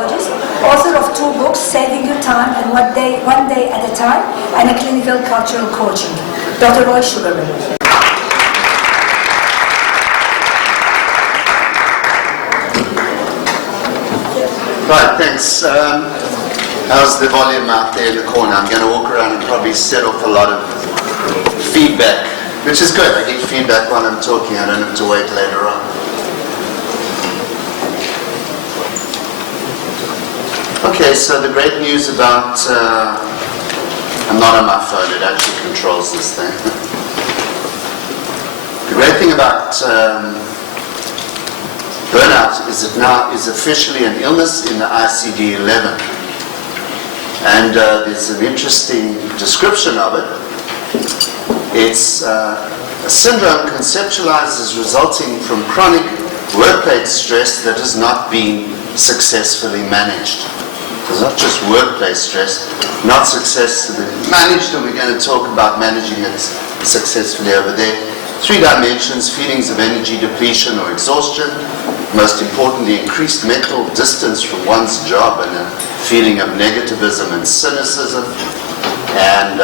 psychologist, author of 2 books, Saving Your Time and One Day at a Time, and a clinical cultural coaching. Dr. Roy Sugarman. Right, thanks. How's the volume out there in the corner? I'm going to walk around and probably set off a lot of feedback, which is good. I get feedback while I'm talking. I don't have to wait later on. Okay, so the great news about... I'm not on my phone. It actually controls this thing. The great thing about burnout is it now is officially an illness in the ICD-11. And there's an interesting description of it. It's a syndrome conceptualized as resulting from chronic workplace stress that has not been successfully managed. It's not just workplace stress, not successfully managed, and we're going to talk about managing it successfully over there. 3 dimensions: feelings of energy depletion or exhaustion, most importantly, increased mental distance from one's job and a feeling of negativism and cynicism, and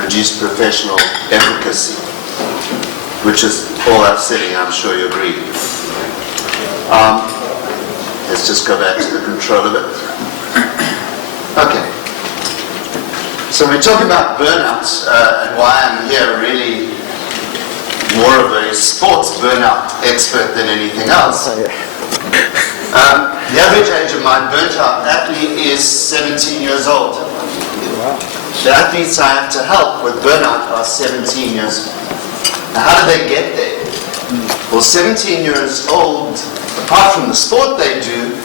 reduced professional efficacy, which is all upsetting, I'm sure you agree. Let's just go back to the control of it. Okay. So we're talking about burnout and why I'm here really more of a sports burnout expert than anything else. The average age of my burnt out athlete is 17 years old. The athletes I have to help with burnout are 17 years old. Now, how do they get there? Well, 17 years old, apart from the sport they do,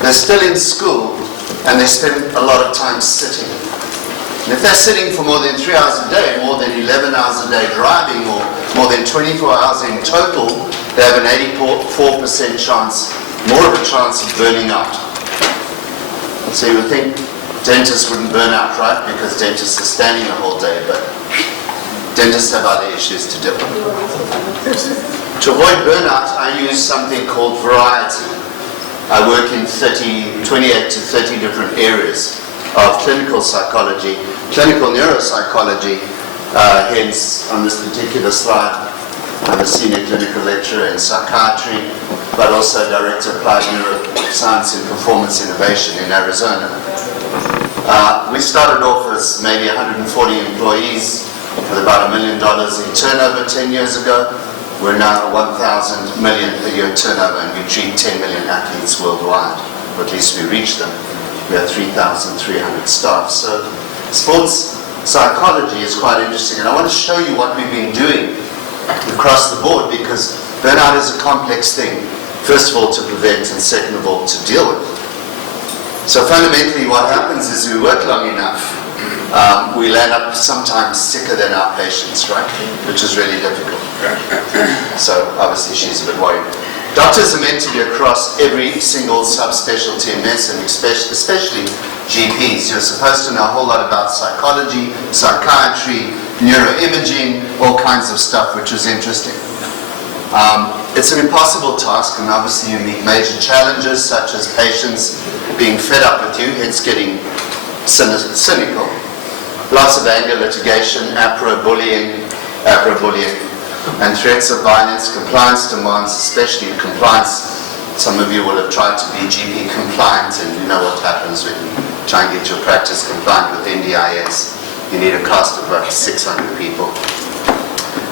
they're still in school and they spend a lot of time sitting. And if they're sitting for more than 3 hours a day, more than 11 hours a day driving, or more than 24 hours in total, they have an 84% chance, more of a chance of burning out. So you would think dentists wouldn't burn out, right? Because dentists are standing the whole day, but dentists have other issues to deal with. To avoid burnout, I use something called variety. I work in 28 to 30 different areas of clinical psychology, clinical neuropsychology, hence on this particular slide, I'm a senior clinical lecturer in psychiatry, but also director of applied neuroscience and performance innovation in Arizona. We started off as maybe 140 employees with about $1 million in turnover 10 years ago. We're now 1,000 million a year turnover, and we treat 10 million athletes worldwide, or at least we reach them. We have 3,300 staff. So sports psychology is quite interesting, and I want to show you what we've been doing across the board, because burnout is a complex thing. First of all, to prevent, and second of all, to deal with. So fundamentally what happens is we work long enough, we'll end up sometimes sicker than our patients, right? Which is really difficult. So obviously she's a bit worried. Doctors are meant to be across every single subspecialty in medicine, especially GPs. You're supposed to know a whole lot about psychology, psychiatry, neuroimaging, all kinds of stuff, which is interesting. It's an impossible task, and obviously you meet major challenges such as patients being fed up with you, hence getting cynical. Lots of anger, litigation, bullying, and threats of violence, compliance demands, especially compliance. Some of you will have tried to be GP compliant, and you know what happens when you try and get your practice compliant with NDIS. You need a cast of about 600 people.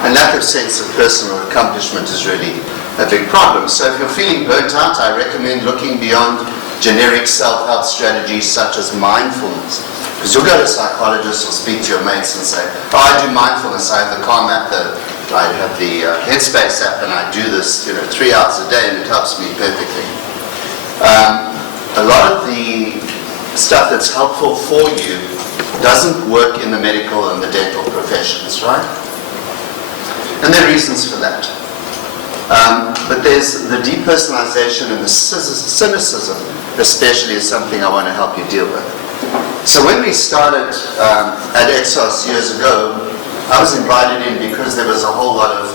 And lack of sense of personal accomplishment is really a big problem. So if you're feeling burnt out, I recommend looking beyond generic self-help strategies such as mindfulness. Because you'll go to a psychologist or speak to your mates and say, oh, I do mindfulness, I have the Calm app, I have the Headspace app, and I do this 3 hours a day, and it helps me perfectly. A lot of the stuff that's helpful for you doesn't work in the medical and the dental professions, right? And there are reasons for that. But there's the depersonalization and the cynicism, especially, is something I want to help you deal with. So when we started at Exos years ago, I was invited in because there was a whole lot of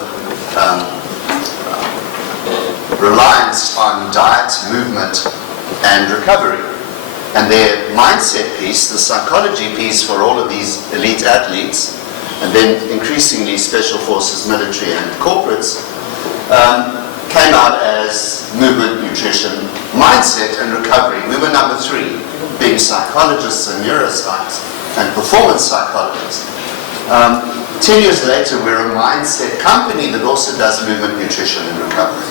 reliance on diet, movement, and recovery. And their mindset piece, the psychology piece for all of these elite athletes, and then increasingly special forces, military and corporates, came out as movement, nutrition, mindset and recovery. We were number 3, being psychologists and neuroscience and performance psychologists. 10 years later, we're a mindset company that also does movement, nutrition and recovery.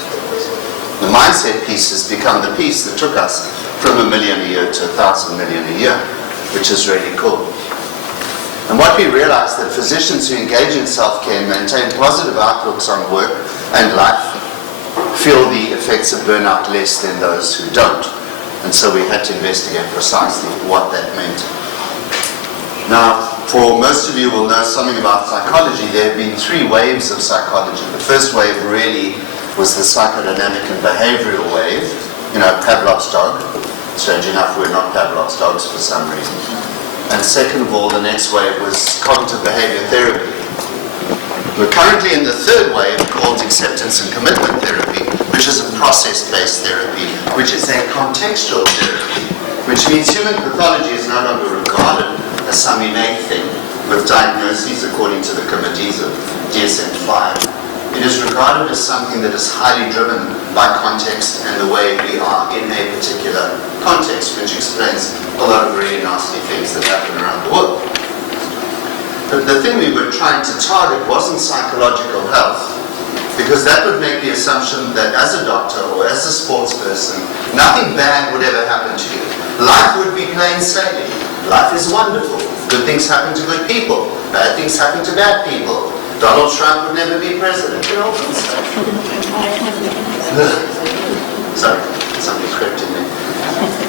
The mindset piece has become the piece that took us from $1 million a year to $1,000 million a year, which is really cool. And what we realized that physicians who engage in self-care and maintain positive outlooks on work and life feel the effects of burnout less than those who don't. And so we had to investigate precisely what that meant. Now, for most of you will know something about psychology, there have been 3 waves of psychology. The first wave really was the psychodynamic and behavioral wave, Pavlov's dog. Strange enough, we're not Pavlov's dogs for some reason. And second of all, the next wave was cognitive behavior therapy. We're currently in the 3rd wave called acceptance and commitment therapy, which is a process-based therapy, which is a contextual therapy, which means human pathology is no longer regarded as some innate thing with diagnoses according to the committees of DSM-5. It is regarded as something that is highly driven by context and the way we are in a particular context, which explains a lot of really nasty things that happen around the world. But the thing we were trying to target wasn't psychological health, because that would make the assumption that as a doctor or as a sports person, nothing bad would ever happen to you. Life would be plain sailing. Life is wonderful. Good things happen to good people. Bad things happen to bad people. Donald Trump would never be president. Sorry, something crept in there.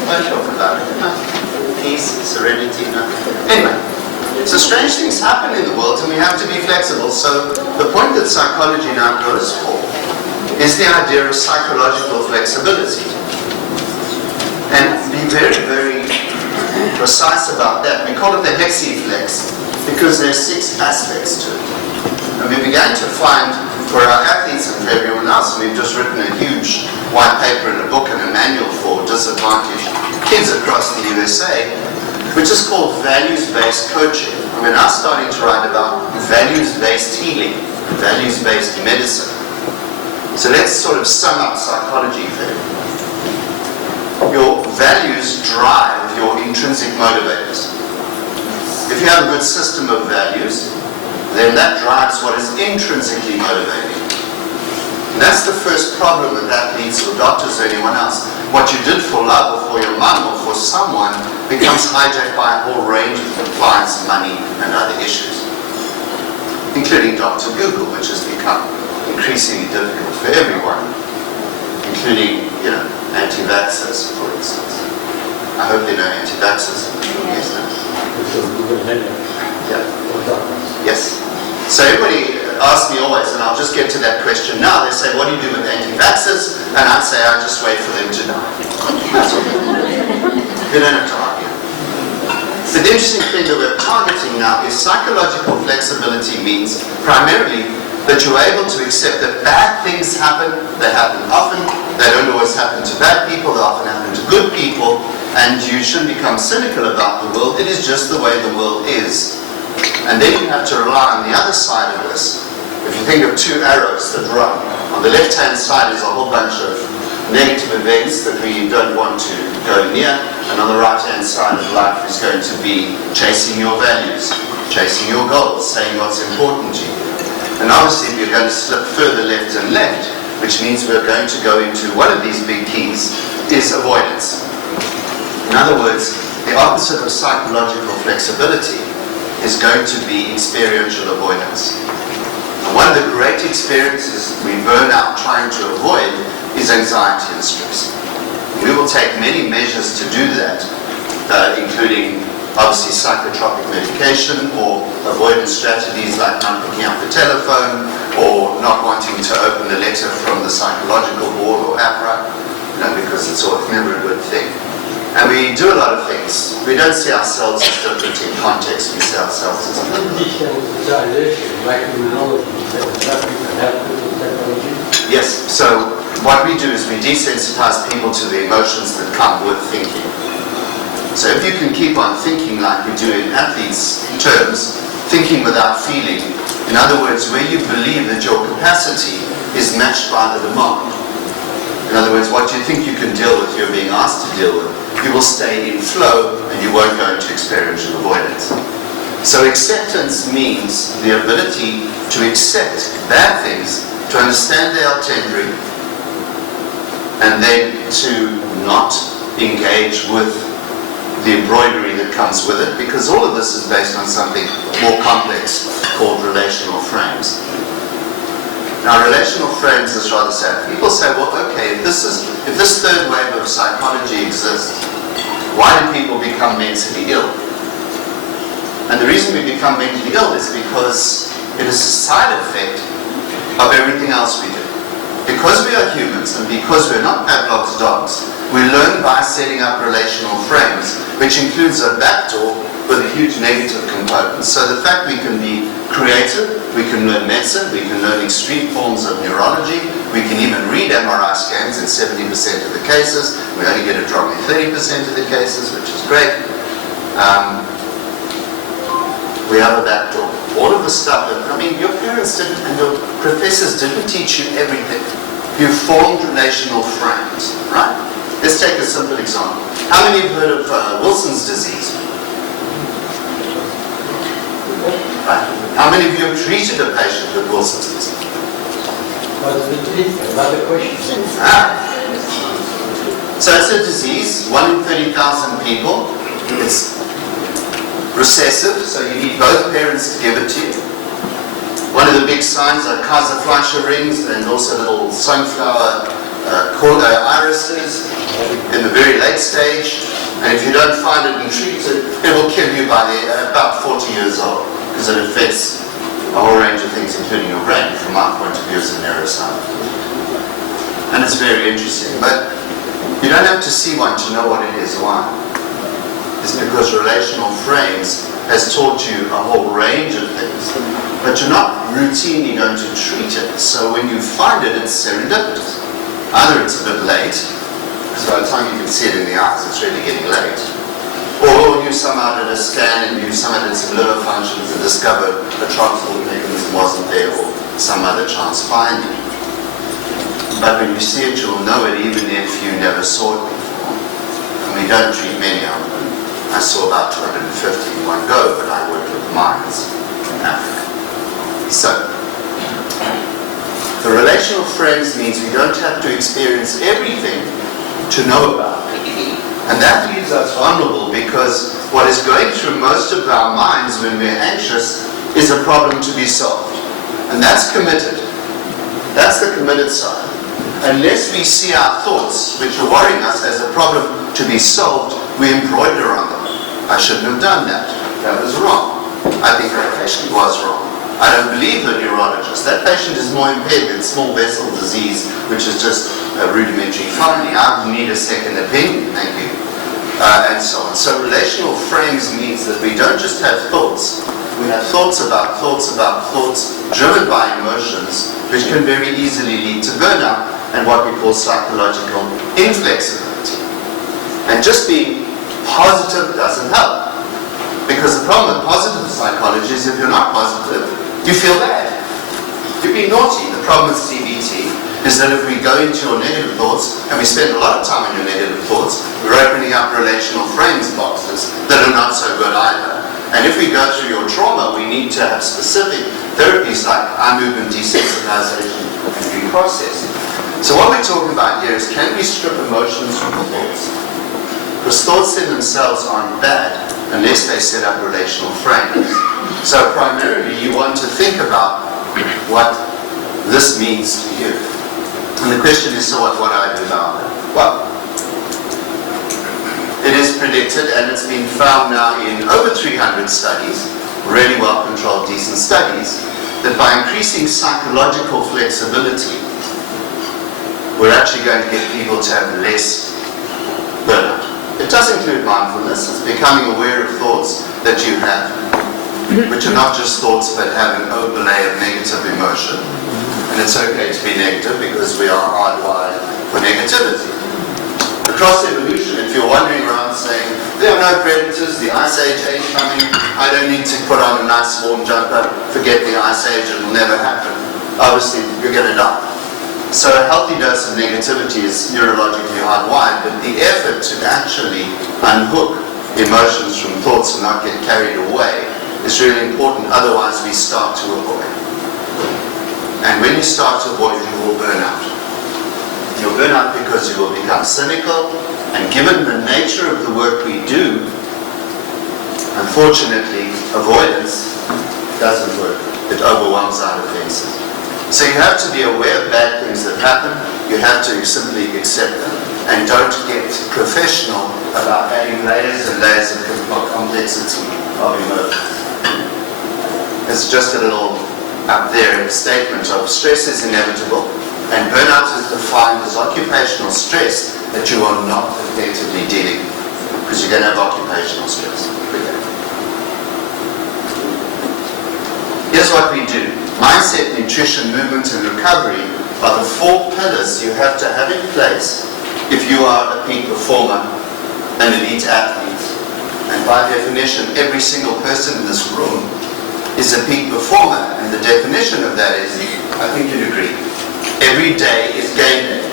Don't talk about it. No. Peace, serenity, no. Anyway, so strange things happen in the world and we have to be flexible. So the point that psychology now goes for is the idea of psychological flexibility. And be very, very precise about that. We call it the hexiflex because there's 6 aspects to it. And we began to find for our athletes and for everyone else, and we've just written a huge white paper and a book and a manual for disadvantaged kids across the USA, which is called values-based coaching. And we're now starting to write about values-based healing, values-based medicine. So let's sort of sum up psychology for you. Your values drive your intrinsic motivators. If you have a good system of values, then that drives what is intrinsically motivating. And that's the first problem with athletes or doctors or anyone else. What you did for love or for your mum or for someone becomes hijacked by a whole range of compliance, money, and other issues, including Dr. Google, which has become increasingly difficult for everyone, including, anti-vaxxers, for instance. I hope they know anti-vaxxers. Yes, no. Yeah. Yes. So everybody asks me always, and I'll just get to that question now. They say, what do you do with anti-vaxxers? And I say, I just wait for them to die. That's all. You don't have to argue. So the interesting thing that we're targeting now is psychological flexibility means primarily that you're able to accept that bad things happen. They happen often. They don't always happen to bad people. They often happen to good people. And you shouldn't become cynical about the world. It is just the way the world is. And then you have to rely on the other side of this. If you think of 2 arrows that run, on the left-hand side is a whole bunch of negative events that we don't want to go near, and on the right-hand side of life is going to be chasing your values, chasing your goals, saying what's important to you. And obviously we're going to slip further left and left, which means we're going to go into one of these big keys, is avoidance. In other words, the opposite of psychological flexibility is going to be experiential avoidance. And one of the great experiences we burn out trying to avoid is anxiety and stress. We will take many measures to do that, including obviously psychotropic medication or avoidance strategies like not picking up the telephone or not wanting to open the letter from the psychological board or APRA, because it's never a good thing. And we do a lot of things. We don't see ourselves as different in context, we see ourselves as different. Yes, so what we do is we desensitize people to the emotions that come with thinking. So if you can keep on thinking like you do in athletes' terms, thinking without feeling, in other words, where you believe that your capacity is matched by the demand. In other words, what you think you can deal with, you're being asked to deal with, you will stay in flow and you won't go into experiential avoidance. So acceptance means the ability to accept bad things, to understand they are temporary, and then to not engage with the embroidery that comes with it, because all of this is based on something more complex called relational frames. Now, relational frames is rather sad. People say, well, okay, if this third wave of psychology exists, why do people become mentally ill? And the reason we become mentally ill is because it is a side effect of everything else we do. Because we are humans and because we're not Pavlov's dogs, we learn by setting up relational frames, which includes a backdoor with a huge negative component. So the fact we can be creative, we can learn medicine, we can learn extreme forms of neurology, we can even read MRI scans in 70% of the cases, we only get a drop in 30% of the cases, which is great. We have a backdoor. All of the stuff that, I mean, your parents didn't, and your professors didn't teach you everything. You formed relational frames, right? Let's take a simple example. How many have heard of Wilson's disease? Right. How many of you have treated a patient with Wilson's disease? What's the treatment? Another question. So it's a disease, 1 in 30,000 people. It's recessive, so you need both parents to give it to you. One of the big signs are Kaiser-Fleischer rings and also little sunflower irises in the very late stage. And if you don't find it and treat it, it will kill you by about 40 years old, because it affects a whole range of things, including your brain, from my point of view as a neuroscientist. And it's very interesting. But you don't have to see one to know what it is. Why? It's because relational frames has taught you a whole range of things, but you're not routinely going to treat it. So when you find it, it's serendipitous. Either it's a bit late, because by the time you can see it in the eyes, it's really getting late. Or you somehow did a scan and you somehow did some liver functions and discovered a transport mechanism wasn't there, or some other chance finding. But when you see it, you'll know it even if you never saw it before. And we don't treat many of them. I saw about 250 in one go, but I worked with mines in Africa. So, the relational frames means we don't have to experience everything to know about it. And that leaves us vulnerable, because what is going through most of our minds when we're anxious is a problem to be solved. And that's committed. That's the committed side. Unless we see our thoughts, which are worrying us, as a problem to be solved, we embroider on them. I shouldn't have done that. That was wrong. I think that patient was wrong. I don't believe the neurologist. That patient is more impaired with small vessel disease, which is just a rudimentary finding. I need a second opinion, thank you. And so on. So relational frames means that we don't just have thoughts. We have thoughts about thoughts, driven by emotions, which can very easily lead to burnout and what we call psychological inflexibility. And just being positive doesn't help. Because the problem with positive psychology is if you're not positive, you feel bad. You've been naughty. The problem with CBT is that if we go into your negative thoughts, and we spend a lot of time on your negative thoughts, we're opening up relational frames boxes that are not so good either. And if we go through your trauma, we need to have specific therapies like eye movement desensitization and reprocessing. So what we're talking about here is, can we strip emotions from the thoughts? Because thoughts in themselves aren't bad unless they set up relational frames. So primarily you want to think about what this means to you. And the question is, so what do I do about it? Well, it is predicted, and it's been found now in over 300 studies, really well-controlled, decent studies, that by increasing psychological flexibility, we're actually going to get people to have less burnout. It does include mindfulness. It's becoming aware of thoughts that you have, which are not just thoughts but have an overlay of negative emotion. And it's okay to be negative because we are hardwired for negativity. Across evolution, if you're wandering around saying, There are no predators, the ice age ain't coming. I don't need to put on a nice warm jumper, forget the ice age, it will never happen. Obviously, you're going to die. So a healthy dose of negativity is neurologically hardwired, but the effort to actually unhook emotions from thoughts and not get carried away is really important, otherwise we start to avoid. And when you start to avoid, you will burn out. You'll burn out because you will become cynical, and given the nature of the work we do, unfortunately, avoidance doesn't work. It overwhelms our defenses. So you have to be aware of bad things that happen. You have to simply accept them, and don't get professional about adding layers and layers of complexity of emotions. It's just a little up there statement of stress is inevitable, and burnout is defined as occupational stress that you are not effectively dealing with, because you're going to have occupational stress. Here's what we do. Mindset, nutrition, movement, and recovery are the 4 pillars you have to have in place if you are a peak performer, an elite athlete. And by definition, every single person in this room is a peak performer, and the definition of that is, I think you'd agree, every day is game day.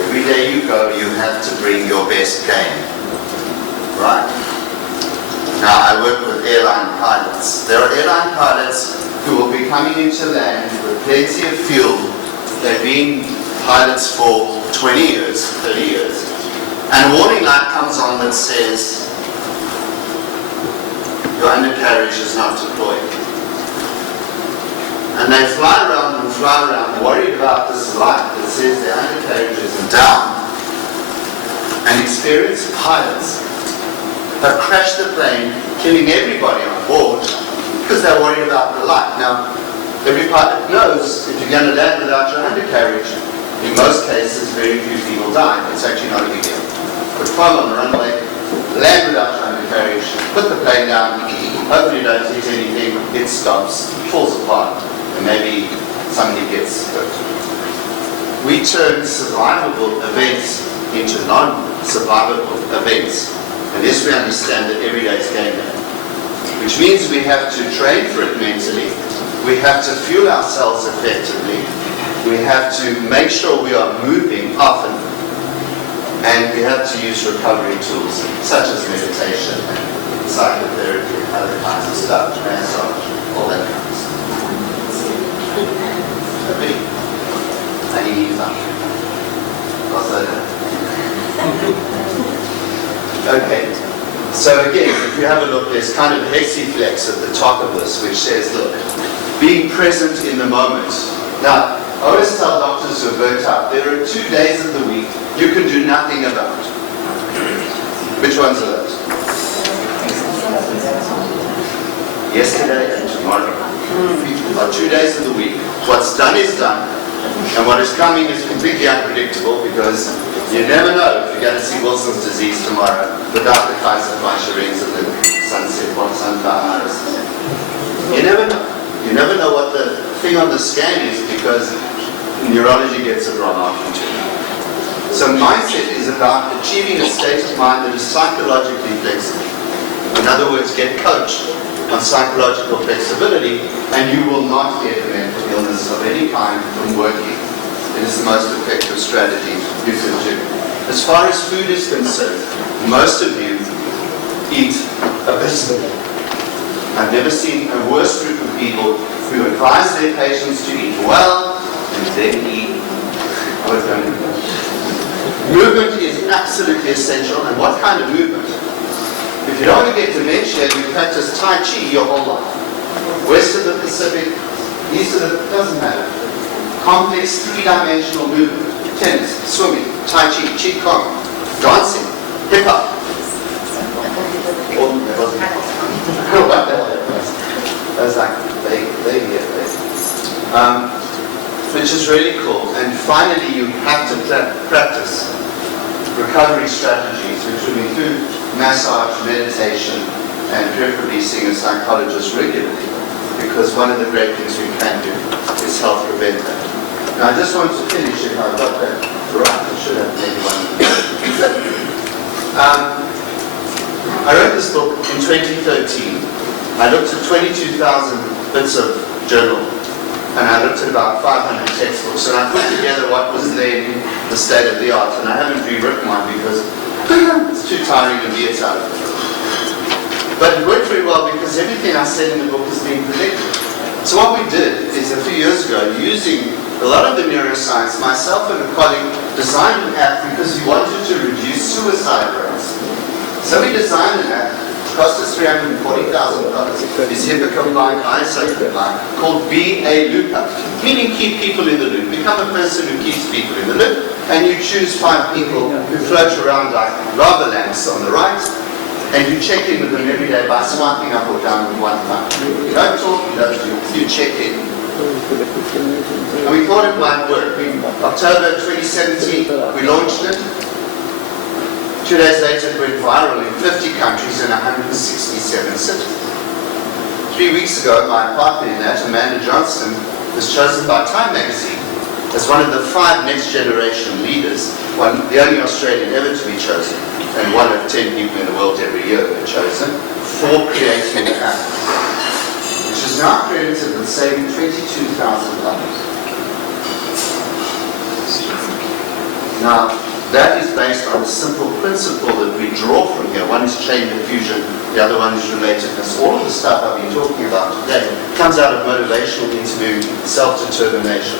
Every day you go, you have to bring your best game. Right. Now, I work with airline pilots. There are airline pilots who will be coming into land with plenty of fuel. They've been pilots for 20 years, 30 years. And a warning light comes on that says, your undercarriage is not deployed. And they fly around, worried about this light that says their undercarriage is down. And experienced pilots have crashed the plane, killing everybody on board because they're worried about the light. Now, every pilot knows if you're going to land without your undercarriage, in most cases, very few people die. It's actually not a big deal. But climb on the runway, land without your undercarriage, put the plane down, hopefully you don't hit anything, it stops, falls apart, and maybe somebody gets hurt. We turn survivable events into non-survivable events. And yes, we understand that every day is game day. Which means we have to train for it mentally. We have to fuel ourselves effectively. We have to make sure we are moving often. And we have to use recovery tools, such as meditation, psychotherapy, and other kinds of stuff, massage, all that kind of stuff. I need Okay, so again, if you have a look, there's kind of hexiflex at the top of this, which says, look, being present in the moment. Now, I always tell doctors who are burnt out, there are 2 days of the week you can do nothing about. Which ones are those? Yesterday and tomorrow. Are 2 days of the week. What's done is done, and what is coming is completely unpredictable, because you never know if you're going to see Wilson's disease tomorrow without the Kaiser rings and the sunset or sunflower iris. You never know. You never know what the thing on the scan is, because neurology gets it wrong often too. So mindset is about achieving a state of mind that is psychologically flexible. In other words, get coached on psychological flexibility, and you will not get a mental illness of any kind from working. It is the most effective strategy you can do. As far as food is concerned, most of you eat abysmally. I've never seen a worse group of people who advise their patients to eat well and then eat with them. Movement is absolutely essential, and what kind of movement? If you don't want to get dementia, you practice Tai Chi your whole life. West of the Pacific, east of the, doesn't matter. Complex, three-dimensional movement. Tennis, swimming, Tai Chi, Qigong, dancing, hip-hop. That was like, which is really cool. And finally, you have to practice recovery strategies, which would include massage, meditation, and preferably seeing a psychologist regularly, because one of the great things we can do is help prevent that. Now, I just want to finish, if I've got that right, I should have maybe one. I wrote this book in 2013. I looked at 22,000 bits of journal, and I looked at about 500 textbooks, and I put together what was then the state of the art, and I haven't rewritten one because it's too tiring to be it out of it. But it worked very well because everything I said in the book is being predicted. So what we did is a few years ago, using a lot of the neuroscience, myself and a colleague designed an app because we wanted to reduce suicide rates. So we designed an app, it cost us $340,000, it's HIPAA compliant, ISO compliant, called Be a Looper, meaning keep people in the loop. Become a person who keeps people in the loop, and you choose 5 people who float around like lava lamps on the right, and you check in with them every day by swiping up or down with one thumb. You don't talk, you don't do, you check in. And we thought it might work. October 2017, we launched it. 2 days later, it went viral in 50 countries and 167 cities. 3 weeks ago, my partner in that, Amanda Johnston, was chosen by Time magazine as one of the 5 next generation leaders, the only Australian ever to be chosen, and 1 of 10 people in the world every year who are chosen, for creating an app, which is now credited with saving $22,000. Now, that is based on a simple principle that we draw from here. One is chain diffusion, the other one is relatedness. All of the stuff I've been talking about today comes out of motivational interviewing, self-determination.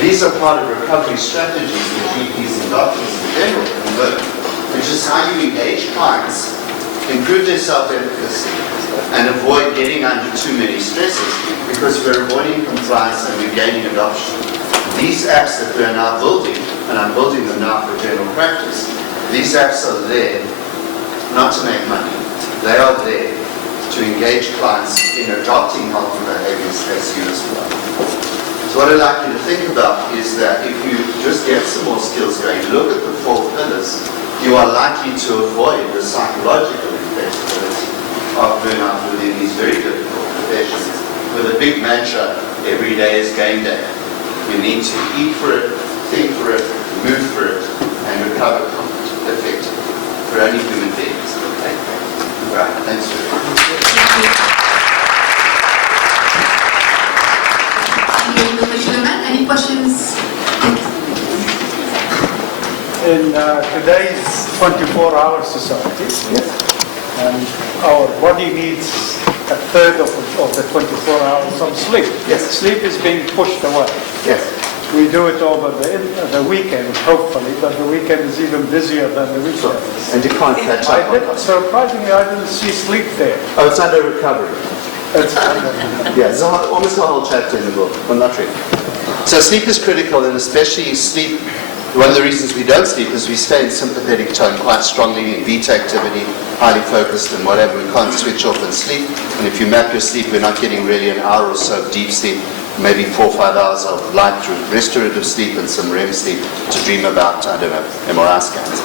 These are part of recovery strategies that GPs and doctors in general can learn, which is how you engage clients, improve their self-efficacy, and avoid getting under too many stresses, because we're avoiding compliance and we're gaining adoption. These apps that we're now building, and I'm building them now for general practice, these apps are there not to make money. They are there to engage clients in adopting healthy behaviors as soon as well. So what I'd like you to think about is that if you just get some more skills going, look at the 4 pillars, you are likely to avoid the psychological effects of burnout within these very difficult professions, with a big mantra, every day is game day. You need to eat for it, think for it, move for it, and recover from it effectively. We're only human beings, okay? Right, thanks very much. Thank you, Dr. Suleiman. Any questions? In today's 24-hour society, and our body needs a third of the 24 hours of sleep. Yes. Sleep is being pushed away. Yes. We do it over the weekend, hopefully, but the weekend is even busier than the weekend. And you can't catch up. Surprisingly, I didn't see sleep there. Oh, it's under recovery. It's Yeah, there's almost a whole chapter in the book. Well, not really. So sleep is critical, and especially sleep. One of the reasons we don't sleep is we stay in sympathetic tone quite strongly in beta activity, highly focused and whatever. We can't switch off and sleep. And if you map your sleep, we're not getting really an hour or so of deep sleep, maybe 4 or 5 hours of light through restorative sleep and some REM sleep to dream about, I don't know, MRI scans.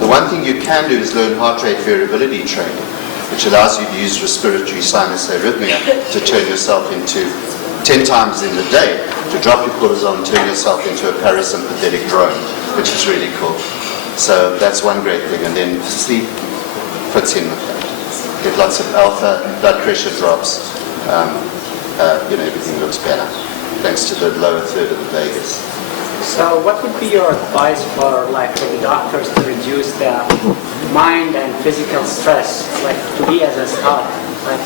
The one thing you can do is learn heart rate variability training, which allows you to use respiratory sinus arrhythmia to turn yourself into 10 times in the day, to drop your cortisol and turn yourself into a parasympathetic drone, which is really cool. So that's one great thing. And then sleep fits in with that. Get lots of alpha, blood pressure drops, everything looks better, thanks to the lower third of the vagus. So what would be your advice for the doctors to reduce the mind and physical stress, to be as a start,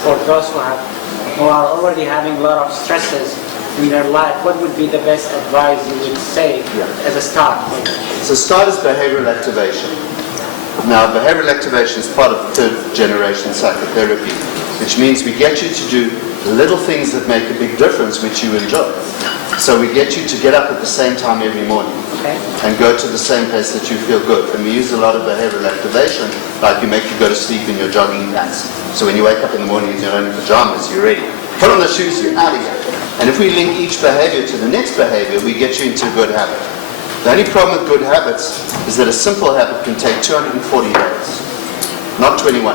for those who are already having a lot of stresses in their life? What would be the best advice you would say as a start? So start is behavioral activation. Now, behavioral activation is part of 3rd generation psychotherapy, which means we get you to do little things that make a big difference, which you enjoy. So we get you to get up at the same time every morning, and go to the same place that you feel good. And we use a lot of behavioral activation, like you make you go to sleep in your jogging pants. So when you wake up in the morning in your own pajamas, you're ready. Put on the shoes, you're out of here. And if we link each behavior to the next behavior, we get you into a good habit. The only problem with good habits is that a simple habit can take 240 days, not 21.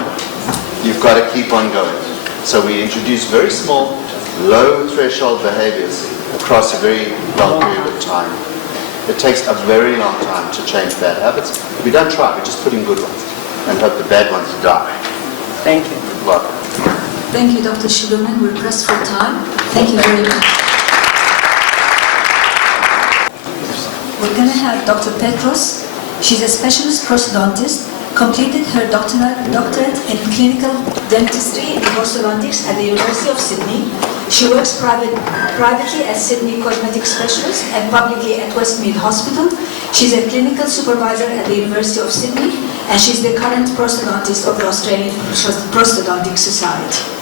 You've got to keep on going. So we introduce very small, low threshold behaviors across a very long period of time. It takes a very long time to change bad habits. We don't try, we just put in good ones. and hope the bad ones die. Thank you. Good luck. Thank you, Dr. Suleiman. We're pressed for time. Thank you very much. We're going to have Dr. Petrus. She's a specialist prosthodontist, completed her doctorate in clinical dentistry and orthodontics at the University of Sydney. She works privately as Sydney cosmetic specialist and publicly at Westmead Hospital. She's a clinical supervisor at the University of Sydney, and she's the current prosthodontist of the Australian Prosthodontic Society.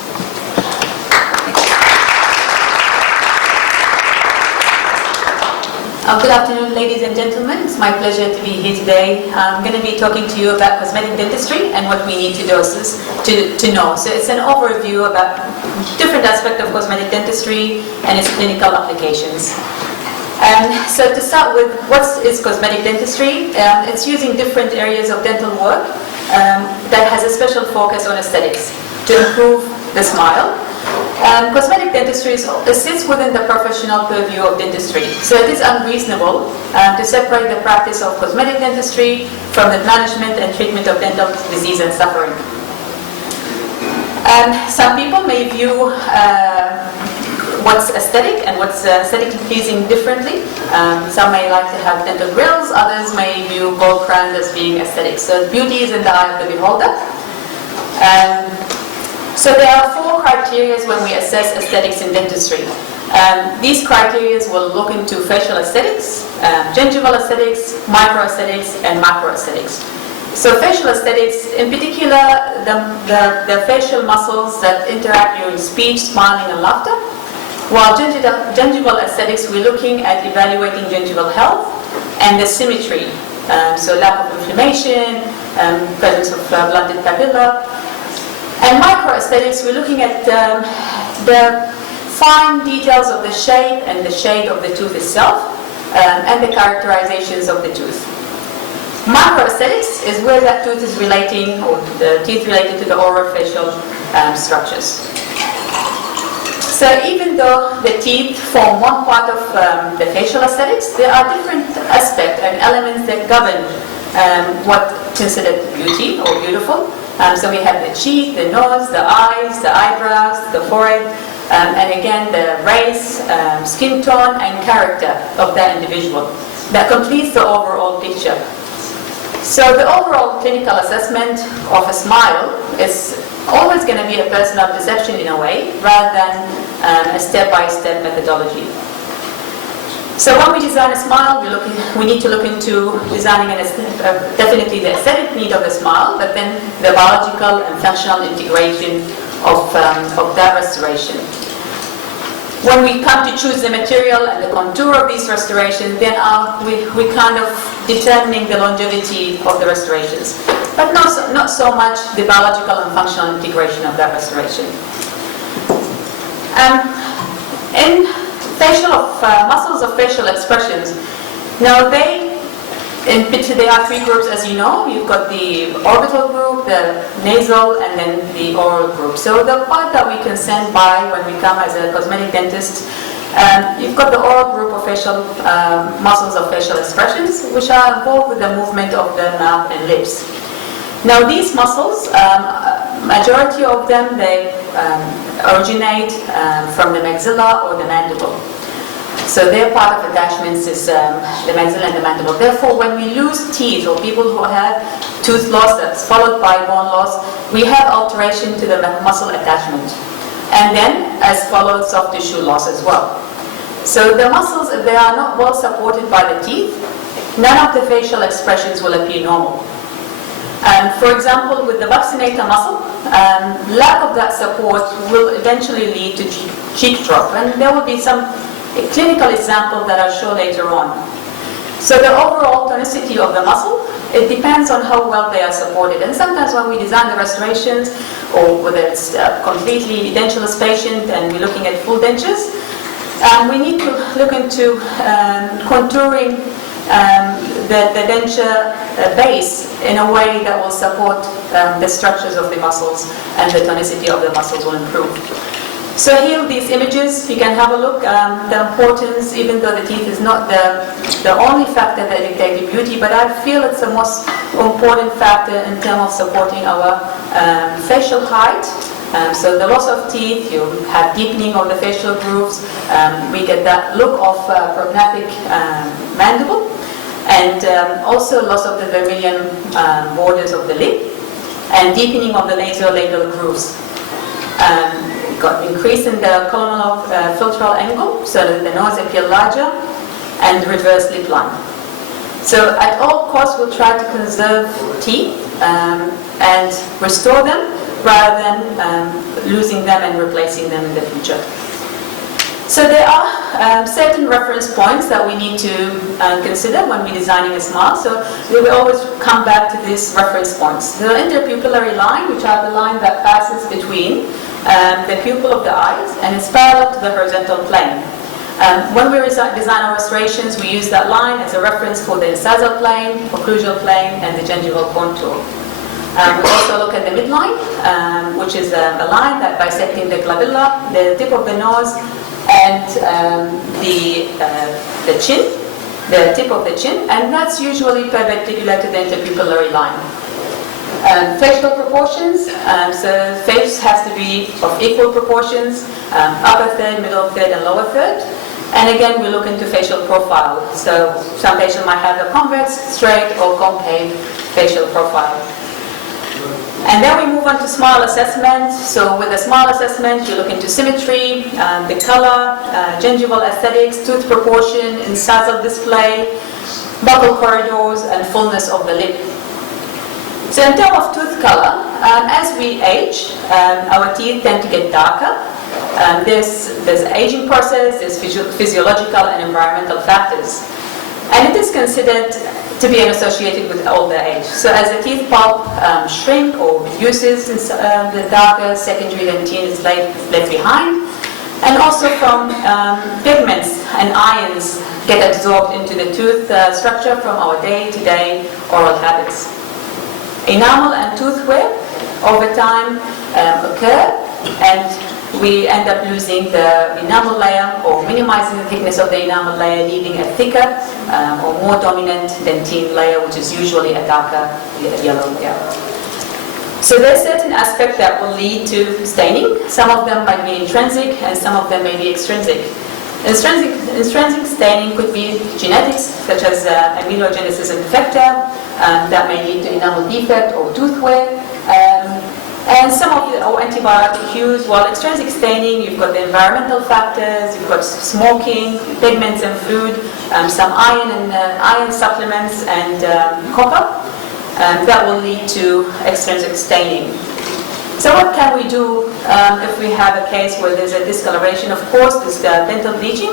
Good afternoon, ladies and gentlemen. It's my pleasure to be here today. I'm going to be talking to you about cosmetic dentistry and what we need to know. So it's an overview about different aspects of cosmetic dentistry and its clinical applications. So to start with, what is cosmetic dentistry? It's using different areas of dental work that has a special focus on aesthetics to improve the smile. Cosmetic dentistry sits within the professional purview of dentistry, so it is unreasonable to separate the practice of cosmetic dentistry from the management and treatment of dental disease and suffering. Some people may view what's aesthetic and what's aesthetically pleasing differently. Some may like to have dental grills, others may view gold crowns as being aesthetic. So beauty is in the eye of the beholder. So there are 4 criteria when we assess aesthetics in dentistry. These criteria will look into facial aesthetics, gingival aesthetics, microaesthetics, and macroaesthetics. So facial aesthetics, in particular, the facial muscles that interact during speech, smiling, and laughter. While gingival aesthetics, we're looking at evaluating gingival health and the symmetry. So lack of inflammation, presence of blunted papilla. And microaesthetics, we're looking at the fine details of the shape and the shade of the tooth itself, and the characterizations of the tooth. Macroaesthetics is where that tooth is relating, or the teeth related to the oral facial structures. So even though the teeth form one part of the facial aesthetics, there are different aspects and elements that govern what considered beauty or beautiful. So we have the cheek, the nose, the eyes, the eyebrows, the forehead, and again the race, skin tone, and character of that individual. That completes the overall picture. So the overall clinical assessment of a smile is always going to be a personal perception in a way, rather than a step-by-step methodology. So when we design a smile, we need to look into designing definitely the aesthetic need of the smile, but then the biological and functional integration of that restoration. When we come to choose the material and the contour of these restorations, then we kind of determining the longevity of the restorations, but not so much the biological and functional integration of that restoration. In muscles of facial expressions, now there are 3 groups, as you know. You've got the orbital group, the nasal, and then the oral group. So the part that we can stand by when we come as a cosmetic dentist, you've got the oral group of facial muscles of facial expressions, which are involved with the movement of the mouth and lips. Now these muscles, majority of them, they originate from the maxilla or the mandible. So their part of attachments is the maxilla and the mandible. Therefore, when we lose teeth, or people who have tooth loss that's followed by bone loss, we have alteration to the muscle attachment. And then, as followed, soft tissue loss as well. So the muscles, if they are not well supported by the teeth, none of the facial expressions will appear normal. For example, with the vaccinator muscle, lack of that support will eventually lead to cheek drop, and there will be some clinical examples that I'll show later on. So the overall tonicity of the muscle, it depends on how well they are supported. And sometimes when we design the restorations, or whether it's completely dentulous patient and we're looking at full dentures, we need to look into contouring the denture base in a way that will support the structures of the muscles, and the tonicity of the muscles will improve. So here, these images, you can have a look. The importance, even though the teeth is not the only factor that dictates the beauty, but I feel it's the most important factor in terms of supporting our facial height. So the loss of teeth, you have deepening of the facial grooves, we get that look of prognatic mandible, and also loss of the vermilion borders of the lip, and deepening of the nasolabial grooves. Got increase in the columnar filtral angle, so that the nose appear larger, and reverse lip line. So at all costs, we'll try to conserve teeth and restore them, rather than losing them and replacing them in the future. So there are certain reference points that we need to consider when we're designing a smile. So we will always come back to these reference points. The interpupillary line, which are the line that passes between the pupil of the eyes and is parallel to the horizontal plane. When we design our restorations, we use that line as a reference for the incisal plane, occlusal plane, and the gingival contour. We also look at the midline, which is a line that bisecting the clavilla, the tip of the nose, and the chin, the tip of the chin, and that's usually perpendicular to the interpupillary line. Facial proportions, so face has to be of equal proportions, upper third, middle third, and lower third. And again, we look into facial profile. So some patients might have a convex, straight, or concave facial profile. And then we move on to smile assessment. So with the smile assessment, you look into symmetry, the color, gingival aesthetics, tooth proportion, incisal display, buccal corridors, and fullness of the lip. So in terms of tooth color, as we age, our teeth tend to get darker. There's an aging process, there's physiological and environmental factors. And it is considered to be associated with older age. So as the teeth pulp shrink or reduces, the darker secondary dentine is left behind. And also from pigments and ions get absorbed into the tooth structure from our day-to-day oral habits. Enamel and tooth wear over time occur, and we end up losing the enamel layer or minimizing the thickness of the enamel layer, leaving a thicker or more dominant dentine layer, which is usually a darker yellow layer. So there are certain aspects that will lead to staining. Some of them might be intrinsic and some of them may be extrinsic. Intrinsic staining could be genetics, such as amelogenesis imperfecta, that may lead to enamel defect or tooth wear. And some of the antibiotic use, while extrinsic staining, you've got the environmental factors, you've got smoking, pigments and food, some iron and iron supplements and copper, that will lead to extrinsic staining. So what can we do if we have a case where there's a discoloration? Of course, there's dental bleaching.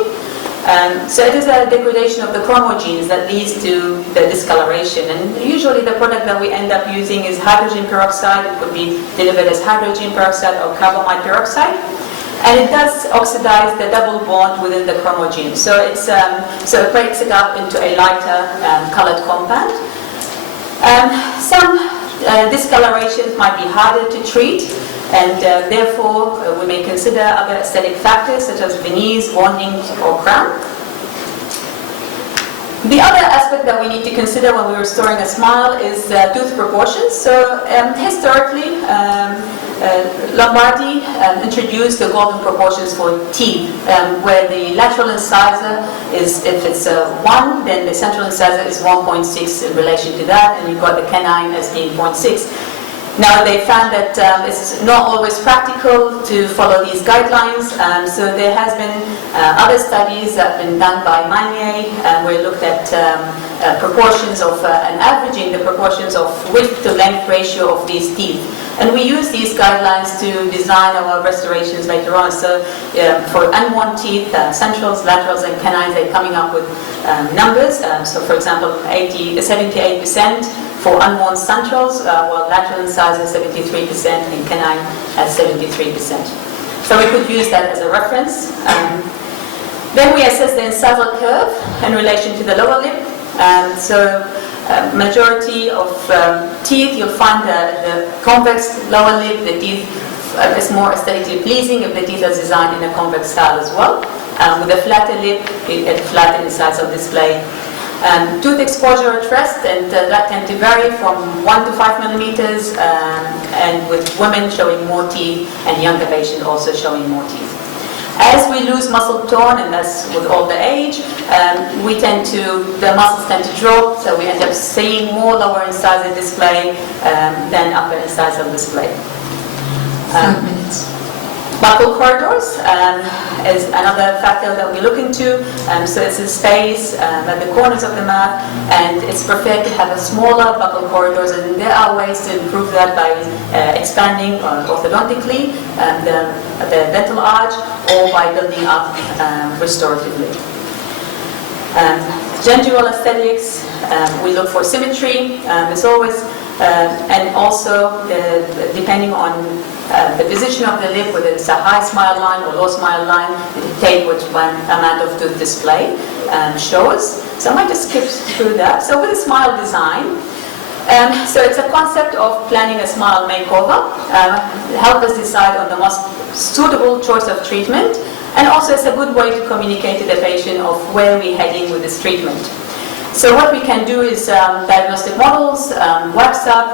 So it is a degradation of the chromogenes that leads to the discoloration. And usually the product that we end up using is hydrogen peroxide. It could be delivered as hydrogen peroxide or carbamide peroxide. And it does oxidize the double bond within the chromogene. So it breaks it up into a lighter colored compound. Some discolorations might be harder to treat, and therefore we may consider other aesthetic factors such as veneers, bonding, or crown. The other aspect that we need to consider when we're restoring a smile is tooth proportions. So historically, Lombardi introduced the golden proportions for teeth, where the lateral incisor is, if it's 1, then the central incisor is 1.6 in relation to that, and you've got the canine as being 0.6. Now they found that it's not always practical to follow these guidelines, so there has been other studies that have been done by Famiiy, where we looked at proportions of and averaging the proportions of width to length ratio of these teeth. And we use these guidelines to design our restorations later on. So for unworn teeth, centrals, laterals, and canines, they're coming up with numbers. So for example, 78% for unworn centrals, while lateral incisor 73% and canine at 73%. So we could use that as a reference. Then we assess the incisal curve in relation to the lower lip. Majority of teeth, you'll find the convex lower lip, the teeth it's more aesthetically pleasing if the teeth are designed in a convex style as well. With a flatter lip, it flatten the size of display. Tooth exposure at rest, and that tend to vary from 1 to 5 millimeters, and with women showing more teeth and younger patients also showing more teeth. As we lose muscle tone, and that's with older age, the muscles tend to drop, so we end up seeing more lower incisor display than upper incisor display. 5 minutes. Buccal corridors is another factor that we look into. So it's a space at the corners of the mouth, and it's preferred to have a smaller buccal corridors, and there are ways to improve that by expanding orthodontically the dental arch, or by building up restoratively. Gingival aesthetics, we look for symmetry. It's always, and also depending on the position of the lip, whether it's a high smile line or low smile line, it dictates which one amount of tooth display shows. So I might just skip through that. So with a smile design, so it's a concept of planning a smile makeover, help us decide on the most suitable choice of treatment, and also it's a good way to communicate to the patient of where we're heading with this treatment. So what we can do is diagnostic models, website,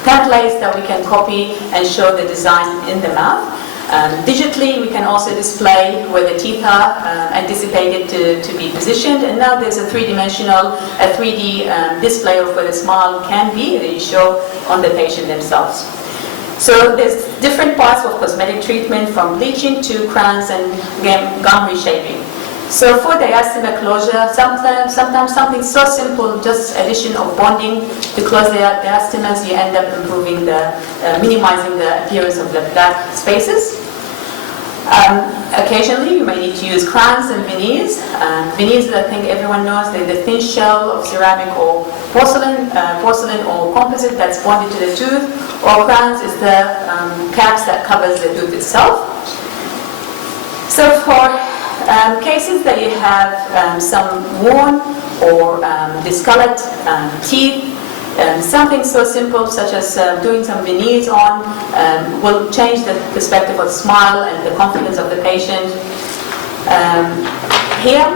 templates that we can copy and show the design in the mouth. Digitally, we can also display where the teeth are anticipated to be positioned. And now there's a 3D display of where the smile can be that you show on the patient themselves. So there's different parts of cosmetic treatment, from bleaching to crowns and gum reshaping. So for diastema closure, sometimes something so simple, just addition of bonding to close the diastemas, you end up improving minimizing the appearance of the black spaces. Occasionally, you may need to use crowns and veneers. Veneers, I think everyone knows, they're the thin shell of ceramic or porcelain or composite that's bonded to the tooth. Or crowns is the caps that covers the tooth itself. So for cases that you have some worn or discolored teeth, something so simple such as doing some veneers on will change the perspective of the smile and the confidence of the patient. Here,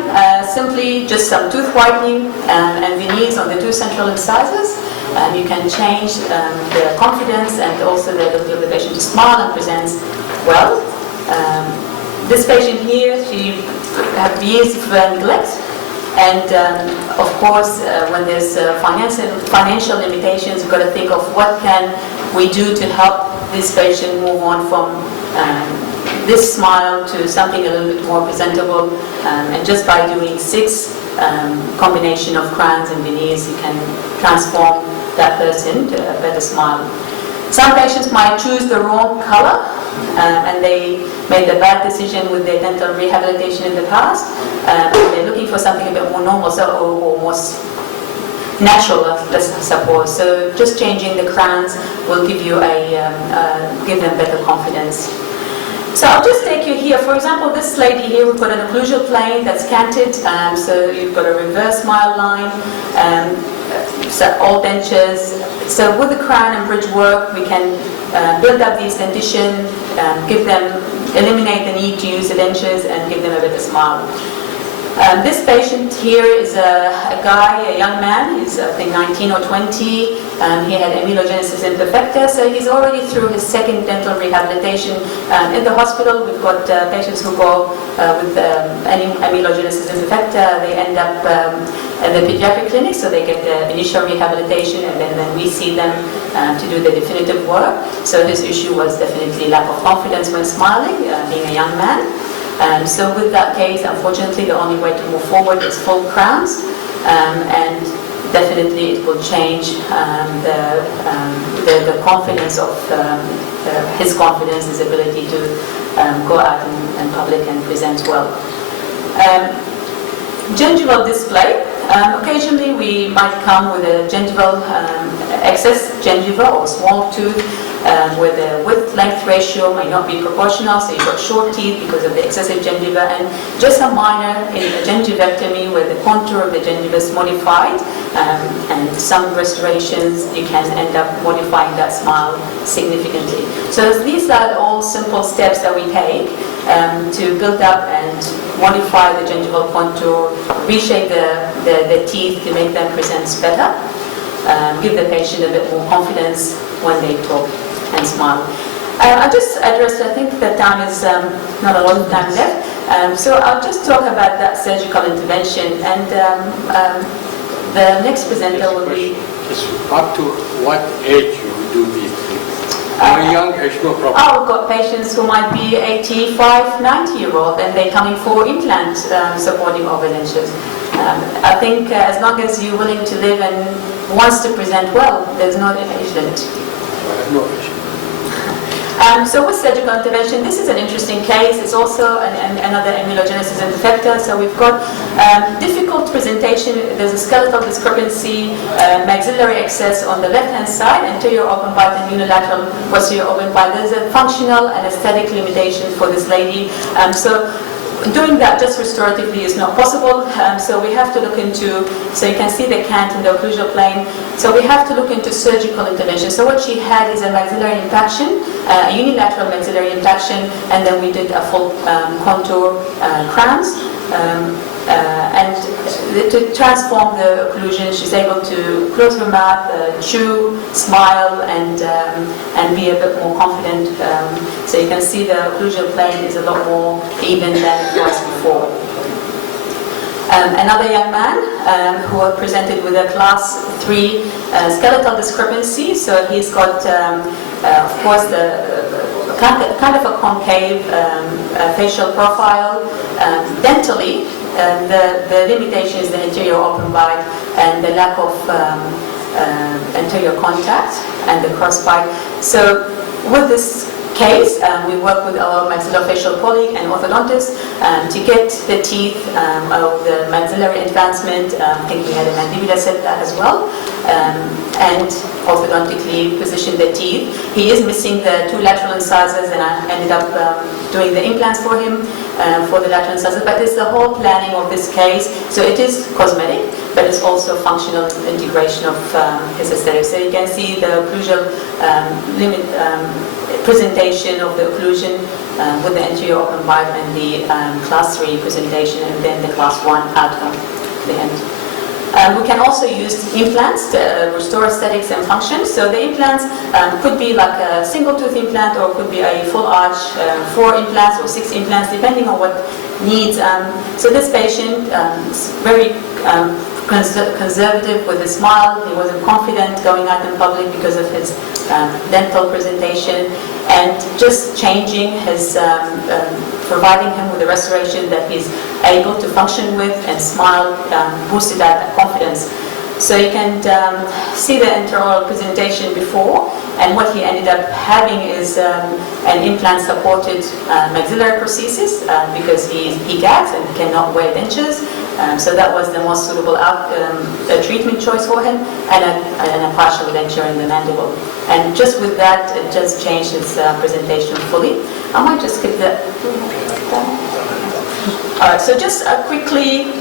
simply just some tooth whitening and veneers on the two central incisors. You can change the confidence and also the ability of the patient to smile and present well. This patient here, she had years of neglect, and of course, when there's financial limitations, you've got to think of what can we do to help this patient move on from this smile to something a little bit more presentable. And just by doing 6 combination of crowns and veneers, you can transform that person to a better smile. Some patients might choose the wrong color, and they made a bad decision with their dental rehabilitation in the past. They're looking for something a bit more normal, or more natural, let's suppose. So just changing the crowns will give you give them better confidence. So I'll just take you here. For example, this lady here, we put an occlusal plane that's canted, so you've got a reverse smile line, so all dentures. So with the crown and bridge work, we can build up these dentition, eliminate the need to use the dentures, and give them a better smile. This patient here is a guy, a young man. He's I think 19 or 20. He had amelogenesis imperfecta, so he's already through his second dental rehabilitation. In the hospital, we've got patients who go with amelogenesis imperfecta. They end up at the pediatric clinic, so they get the initial rehabilitation, and then we see them to do the definitive work. So his issue was definitely lack of confidence when smiling, being a young man. So with that case, unfortunately, the only way to move forward is full crowns, and definitely it will change the confidence of his confidence, his ability to go out in public and present well. Gingival display. Occasionally we might come with a gingival excess gingiva or small tooth where the width-length ratio may not be proportional, so you've got short teeth because of the excessive gingiva, and just a minor gingivectomy where the contour of the gingiva is modified, and some restorations, you can end up modifying that smile significantly. So these are all simple steps that we take to build up and modify the gingival contour, reshape the teeth to make them present better, give the patient a bit more confidence when they talk and smile. I'll just address, I think the time is not a lot of time left, so I'll just talk about that surgical intervention, and the next presenter will be... Just up to what age you do these things? Very young age, no problem. I've got patients who might be 85, 90-year-old, and they're coming for implant supporting overdentures. I think as long as you're willing to live and wants to present well, there's no age limit. No issue. So with surgical intervention, this is an interesting case. It's also another amylogenesis defector. So we've got difficult presentation. There's a skeletal discrepancy, maxillary excess on the left-hand side, anterior open bite and unilateral posterior open bite. There's a functional and aesthetic limitation for this lady. So doing that just restoratively is not possible, so we have to look into, so you can see the cant in the occlusal plane, so we have to look into surgical intervention. So what she had is a maxillary impaction, a unilateral maxillary impaction, and then we did a full contour crowns, and to transform the occlusion, she's able to close her mouth, chew, smile, and be a bit more confident. So you can see the occlusal plane is a lot more even than it was before. Another young man who presented with a class 3 skeletal discrepancy. So he's got, of course, kind of a concave facial profile. Dentally, the limitation is the anterior open bite and the lack of anterior contact and the cross bite. So with this case, we work with our maxillofacial colleague and orthodontist to get the teeth of the maxillary advancement. I think we had a mandibular set as well, and orthodontically position the teeth. He is missing the 2 lateral incisors, and I ended up doing the implants for him for the lateral incisors. But it's the whole planning of this case. So it is cosmetic, but it's also functional integration of his aesthetics. So you can see the occlusal presentation of the occlusion with the anterior open bite and the class 3 presentation, and then the class 1 outcome at the end. We can also use implants to restore aesthetics and function. So the implants could be like a single tooth implant, or could be a full arch, 4 implants or 6 implants, depending on what needs. So this patient is very conservative with his smile. He wasn't confident going out in public because of his dental presentation, and just changing his, providing him with a restoration that he's able to function with and smile, boosted that confidence. So you can see the intraoral presentation before, and what he ended up having is an implant-supported maxillary prosthesis because he gags and cannot wear dentures. So that was the most suitable treatment choice for him, and a partial denture in the mandible. And just with that, it just changed his presentation fully. I might just skip that. All right, so just quickly,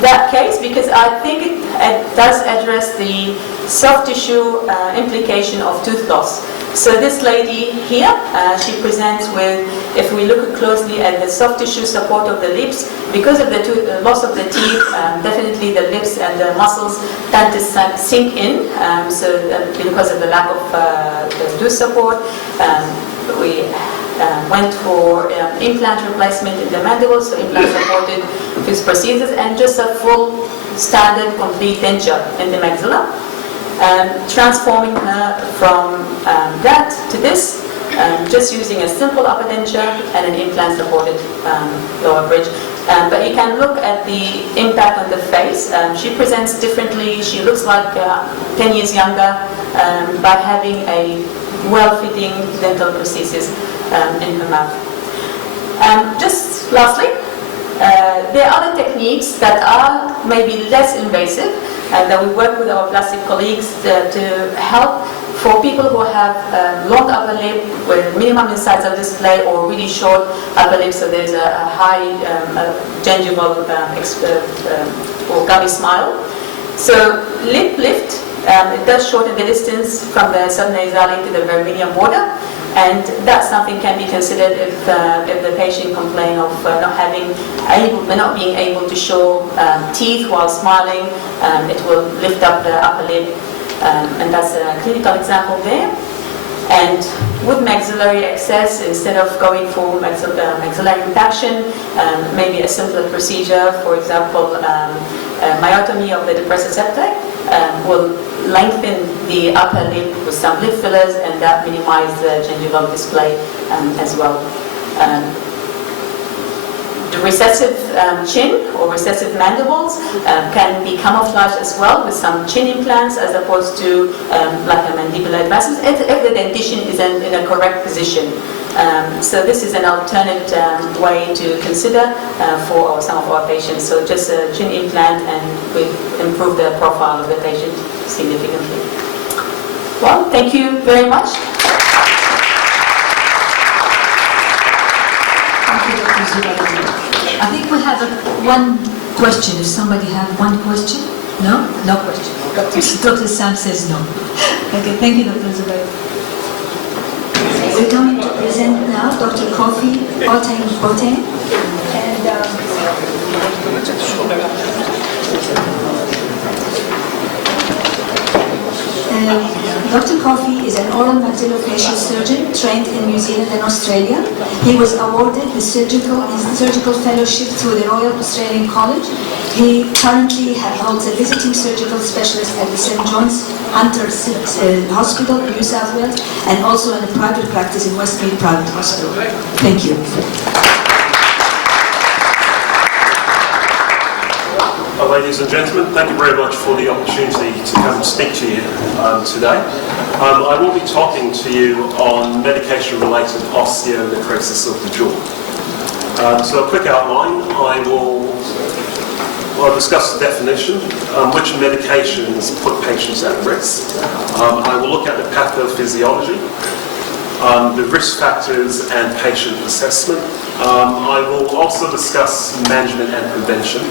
that case, because I think it does address the soft tissue implication of tooth loss. So this lady here, she presents with, if we look closely at the soft tissue support of the lips, because of the loss of the teeth, definitely the lips and the muscles tend to sink in, because of the lack of the tooth support. We went for implant replacement in the mandible, so implant supported tooth prosthesis, and just a full standard complete denture in the maxilla. Transforming her from that to this, just using a simple upper denture and an implant supported lower bridge. But you can look at the impact on the face. She presents differently. She looks like 10 years younger by having a well-fitting dental prosthesis in her mouth. Just lastly, there are other techniques that are maybe less invasive, that we work with our plastic colleagues to help for people who have long upper lip with minimum incisal display or really short upper lip, so there's a high gingival or gummy smile. So lip lift, it does shorten the distance from the subnasally to the vermilion border, and that's something can be considered if the patient complains of not being able to show teeth while smiling. It will lift up the upper lip, and that's a clinical example there. And with maxillary access, instead of going for maxillary reduction, maybe a simpler procedure, for example, myotomy of the depressor septum, will lengthen the upper lip with some lip fillers, and that minimizes the gingival display as well. The recessive chin or recessive mandibles can be camouflaged as well with some chin implants, as opposed to like a mandibular advancement if the dentition is in a correct position. So this is an alternate way to consider for some of our patients. So just a chin implant, and we improve the profile of the patient significantly. Well, thank you very much. Thank you, Dr. Zubair. I think we have one question. If somebody have one question? No? No question. Dr. Sam says no. Okay, thank you, Dr. Zubair. We're going to present now Dr. Kofi Boateng. Dr. Kofi is an oral maxillofacial surgeon trained in New Zealand and Australia. He was awarded the surgical fellowship through the Royal Australian College. He currently holds a visiting surgical specialist at the St. John's Hunter Hospital in New South Wales, and also in a private practice in Westmead Private Hospital. Thank you. Ladies and gentlemen, thank you very much for the opportunity to come and speak to you today. I will be talking to you on medication-related osteonecrosis of the jaw. So a quick outline, I'll discuss the definition, which medications put patients at risk. I will look at the pathophysiology, the risk factors and patient assessment. I will also discuss management and prevention.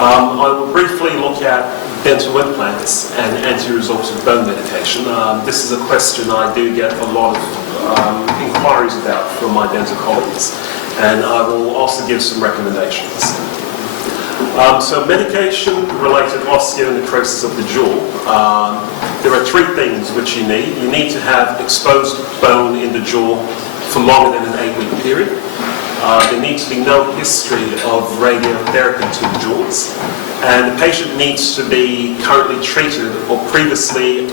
I will briefly look at dental implants and anti-resorptive bone medication. This is a question I do get a lot of inquiries about from my dental colleagues, and I will also give some recommendations. So medication-related osteonecrosis of the jaw, there are three things which you need. You need to have exposed bone in the jaw for longer than an 8-week period. There needs to be no history of radiotherapy to the jaws, and the patient needs to be currently treated or previously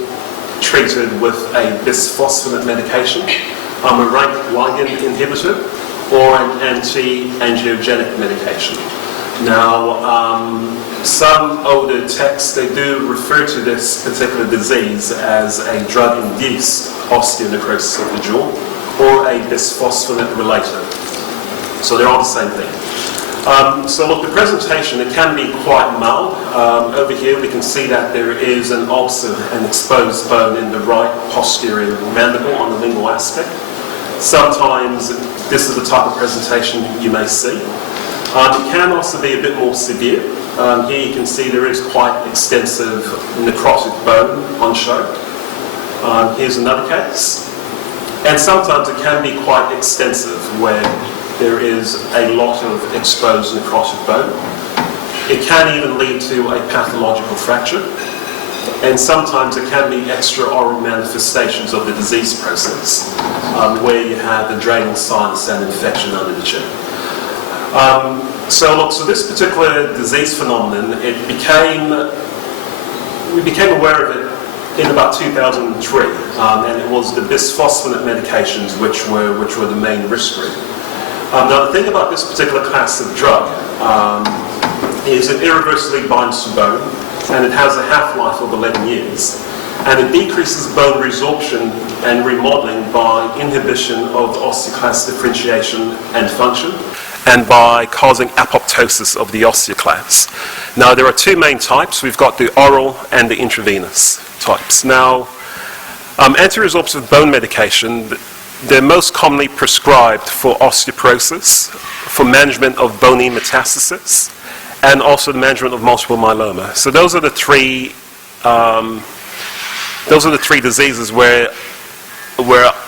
treated with a bisphosphonate medication, a rank ligand inhibitor, or an anti-angiogenic medication. Now, some older texts, they do refer to this particular disease as a drug-induced osteonecrosis of the jaw, or a bisphosphonate-related. So they're all the same thing. So look, the presentation, it can be quite mild. Over here we can see that there is an ulcer and exposed bone in the right posterior mandible on the lingual aspect. Sometimes this is the type of presentation you may see. It can also be a bit more severe. Here you can see there is quite extensive necrotic bone on show. Here's another case. And sometimes it can be quite extensive, where there is a lot of exposed necrotic bone. It can even lead to a pathological fracture, and sometimes it can be extraoral manifestations of the disease process, where you have the draining sinus and infection under the chin. So this particular disease phenomenon, we became aware of it in about 2003, and it was the bisphosphonate medications which were the main risk group. Now, the thing about this particular class of drug is it irreversibly binds to bone, and it has a half-life of 11 years. And it decreases bone resorption and remodeling by inhibition of the osteoclast differentiation and function, and by causing apoptosis of the osteoclasts. Now, there are two main types. We've got the oral and the intravenous types. Now, Anti-resorptive bone medication, they're most commonly prescribed for osteoporosis, for management of bony metastasis, and also the management of multiple myeloma. So those are the three diseases where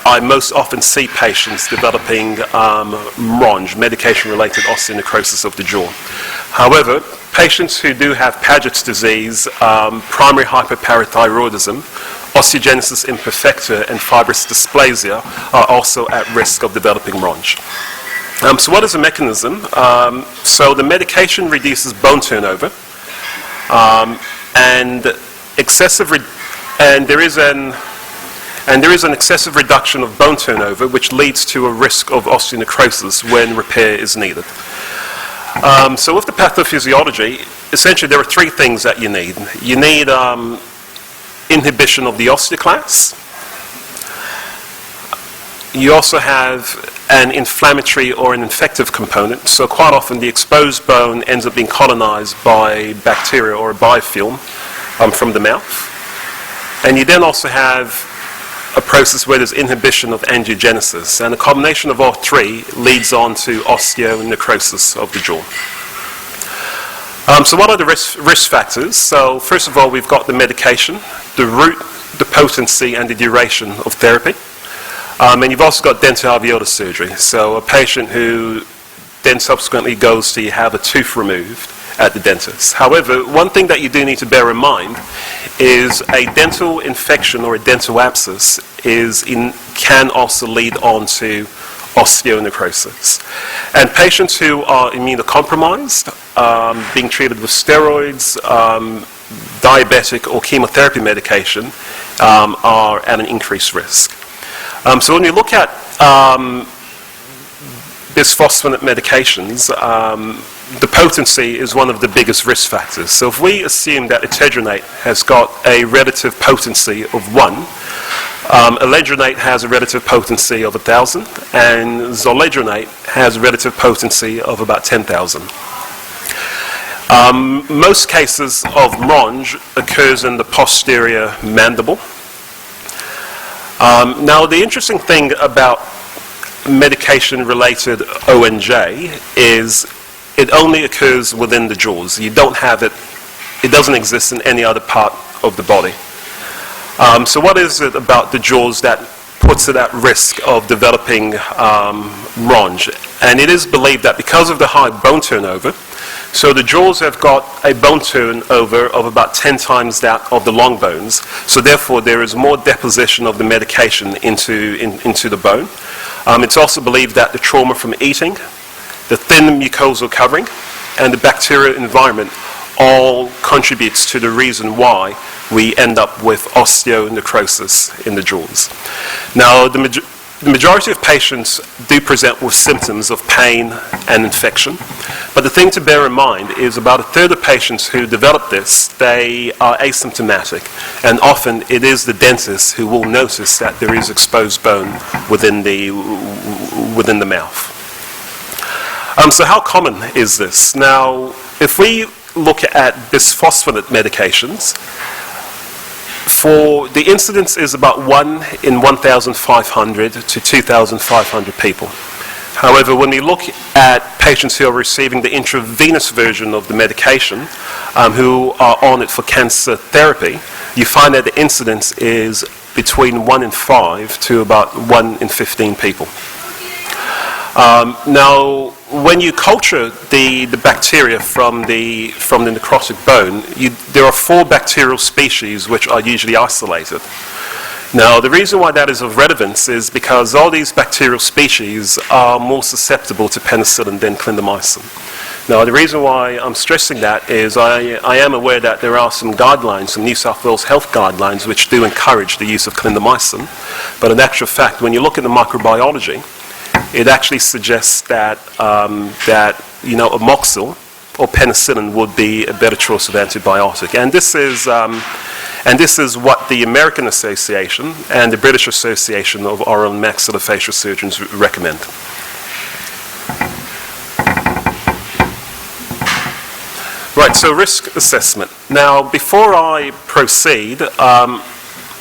I most often see patients developing MRONJ, medication-related osteonecrosis of the jaw. However, patients who do have Paget's disease, primary hyperparathyroidism, osteogenesis imperfecta, and fibrous dysplasia are also at risk of developing MRONJ. So what is the mechanism? So the medication reduces bone turnover, and there is an excessive reduction of bone turnover, which leads to a risk of osteonecrosis when repair is needed. So with the pathophysiology, essentially there are three things that you need. You need inhibition of the osteoclast. You also have an inflammatory or an infective component. So quite often the exposed bone ends up being colonized by bacteria or a biofilm from the mouth. And you then also have a process where there's inhibition of angiogenesis, and a combination of all three leads on to osteonecrosis of the jaw. So what are the risk factors? So first of all, we've got the medication, the route, the potency, and the duration of therapy. And you've also got dental alveolar surgery, so a patient who then subsequently goes to have a tooth removed at the dentist. However, one thing that you do need to bear in mind is a dental infection or a dental abscess can also lead on to osteonecrosis. And patients who are immunocompromised, being treated with steroids, diabetic or chemotherapy medication, are at an increased risk. So when you look at bisphosphonate medications, the potency is one of the biggest risk factors. So if we assume that etedronate has got a relative potency of 1, alendronate has a relative potency of 1,000, and zoledronate has a relative potency of about 10,000. Most cases of MRONJ occurs in the posterior mandible. Now, the interesting thing about medication-related ONJ is it only occurs within the jaws. You don't have it, it doesn't exist in any other part of the body. So what is it about the jaws that puts it at risk of developing MRONJ? And it is believed that because of the high bone turnover, so the jaws have got a bone turnover of about 10 times that of the long bones, so therefore there is more deposition of the medication into the bone. It's also believed that the trauma from eating, the thin mucosal covering, and the bacterial environment all contributes to the reason why we end up with osteonecrosis in the jaws. Now, the majority of patients do present with symptoms of pain and infection, but the thing to bear in mind is about a third of patients who develop this, they are asymptomatic, and often it is the dentist who will notice that there is exposed bone within the mouth. So how common is this? Now, if we look at bisphosphonate medications, for the incidence is about 1 in 1,500 to 2,500 people. However, when we look at patients who are receiving the intravenous version of the medication, who are on it for cancer therapy, you find that the incidence is between 1 in 5 to about 1 in 15 people. Now, when you culture the bacteria from the necrotic bone, there are 4 bacterial species which are usually isolated. Now, the reason why that is of relevance is because all these bacterial species are more susceptible to penicillin than clindamycin. Now, the reason why I'm stressing that is I am aware that there are some guidelines, some New South Wales health guidelines, which do encourage the use of clindamycin, but in actual fact, when you look at the microbiology, it actually suggests that amoxil or penicillin would be a better choice of antibiotic, and this is what the American Association and the British Association of Oral and Maxillofacial Surgeons recommend. Right, so risk assessment. Now, before I proceed,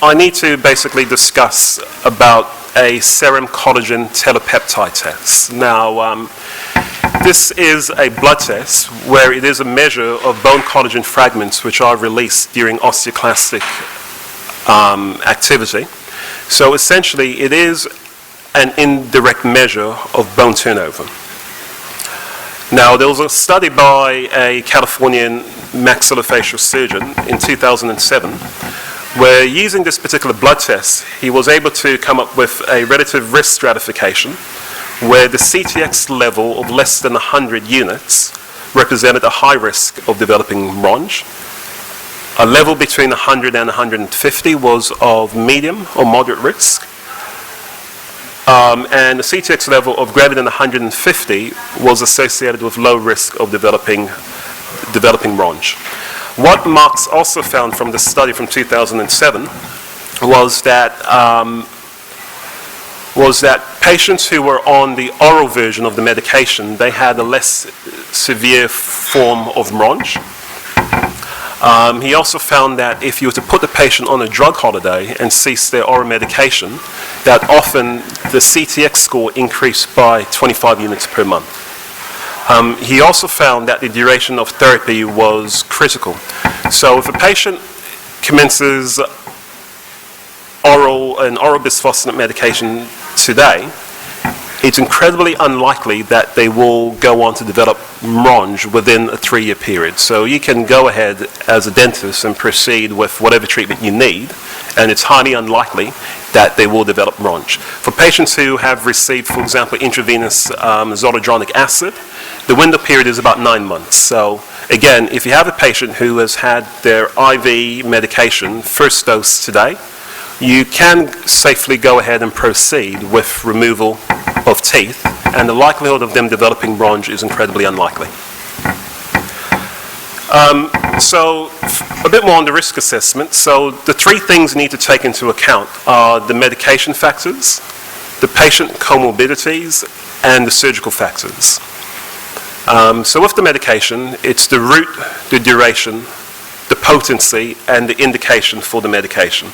I need to basically discuss about a serum collagen telepeptide test. Now, this is a blood test where it is a measure of bone collagen fragments which are released during osteoclastic activity. So essentially, it is an indirect measure of bone turnover. Now, there was a study by a Californian maxillofacial surgeon in 2007 where, using this particular blood test, he was able to come up with a relative risk stratification where the CTX level of less than 100 units represented a high risk of developing RONJ. A level between 100 and 150 was of medium or moderate risk. And a CTX level of greater than 150 was associated with low risk of developing RONJ. What Marks also found from the study from 2007 was that patients who were on the oral version of the medication, they had a less severe form of RONJ. He also found that if you were to put the patient on a drug holiday and cease their oral medication, that often the CTX score increased by 25 units per month. He also found that the duration of therapy was critical. So if a patient commences an oral bisphosphonate medication today, it's incredibly unlikely that they will go on to develop RONJ within a 3-year period. So you can go ahead as a dentist and proceed with whatever treatment you need, and it's highly unlikely that they will develop RONJ. For patients who have received, for example, intravenous zoledronic acid, the window period is about 9 months. So again, if you have a patient who has had their IV medication first dose today, you can safely go ahead and proceed with removal of teeth, and the likelihood of them developing RONJ is incredibly unlikely. So a bit more on the risk assessment. So the 3 things you need to take into account are the medication factors, the patient comorbidities, and the surgical factors. So with the medication, it's the route, the duration, the potency, and the indication for the medication.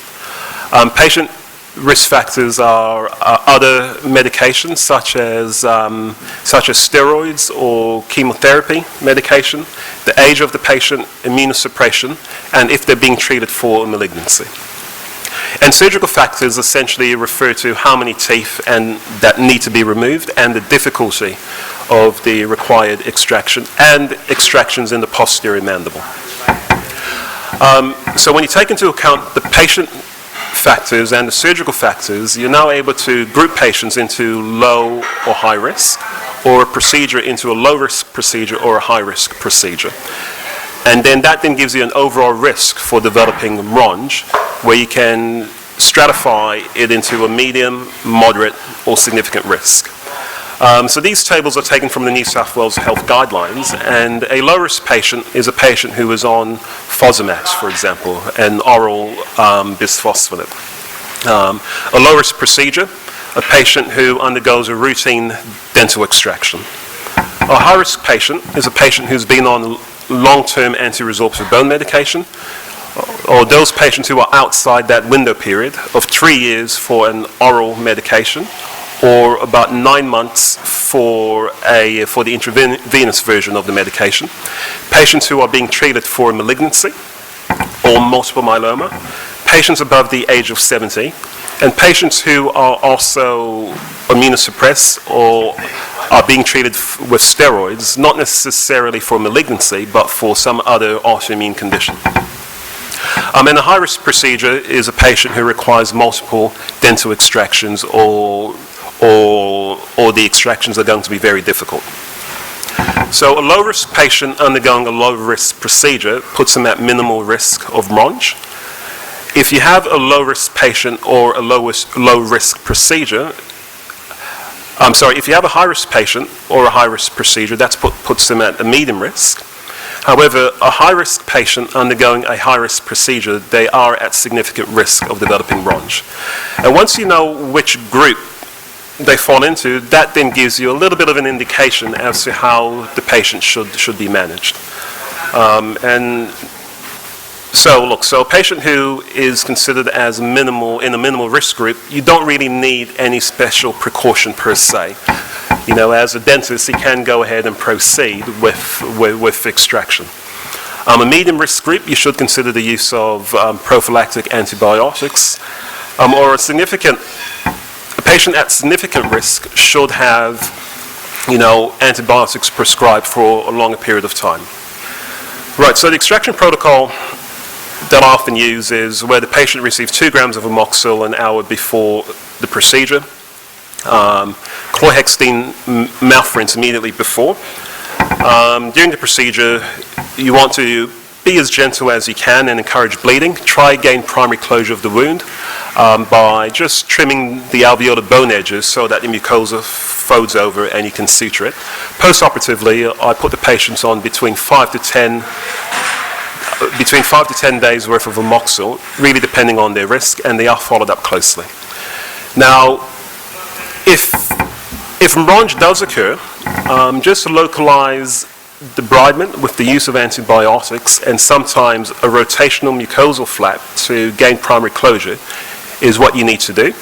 Patient risk factors are other medications such as steroids or chemotherapy medication, the age of the patient, immunosuppression, and if they're being treated for a malignancy. And surgical factors essentially refer to how many teeth that need to be removed and the difficulty of the required extraction and extractions in the posterior mandible. So when you take into account the patient factors and the surgical factors, you're now able to group patients into low or high risk, or a procedure into a low risk procedure or a high risk procedure. And then that gives you an overall risk for developing RONJ, where you can stratify it into a medium, moderate, or significant risk. So these tables are taken from the New South Wales Health Guidelines, and a low-risk patient is a patient who is on Fosamax, for example, an oral bisphosphonate. A low-risk procedure, a patient who undergoes a routine dental extraction. A high-risk patient is a patient who's been on long-term anti-resorptive bone medication, or those patients who are outside that window period of 3 years for an oral medication, or about 9 months for the intravenous version of the medication. Patients who are being treated for a malignancy or multiple myeloma, patients above the age of 70, and patients who are also immunosuppressed or are being treated with steroids, not necessarily for malignancy, but for some other autoimmune condition. And a high-risk procedure is a patient who requires multiple dental extractions or the extractions are going to be very difficult. So a low-risk patient undergoing a low-risk procedure puts them at minimal risk of RONJ. If you have a low-risk patient or a low-risk procedure, if you have a high-risk patient or a high-risk procedure, that puts them at a medium risk. However, a high-risk patient undergoing a high-risk procedure, they are at significant risk of developing RONJ. And once you know which group they fall into, that then gives you a little bit of an indication as to how the patient should be managed. And So a patient who is considered as in a minimal risk group, you don't really need any special precaution per se. As a dentist, you can go ahead and proceed with extraction. A medium risk group, you should consider the use of prophylactic antibiotics, or a patient at significant risk should have, antibiotics prescribed for a longer period of time. Right, so the extraction protocol that I often use is where the patient receives 2 grams of amoxil an hour before the procedure, chlorhexidine mouth rinse immediately before. During the procedure, you want to be as gentle as you can and encourage bleeding. Try gain primary closure of the wound by just trimming the alveolar bone edges so that the mucosa folds over and you can suture it. Post-operatively, I put the patients on between 5 to 10 days worth of amoxil, really depending on their risk, and they are followed up closely. Now, if MRONJ does occur, just localize debridement with the use of antibiotics and sometimes a rotational mucosal flap to gain primary closure is what you need to do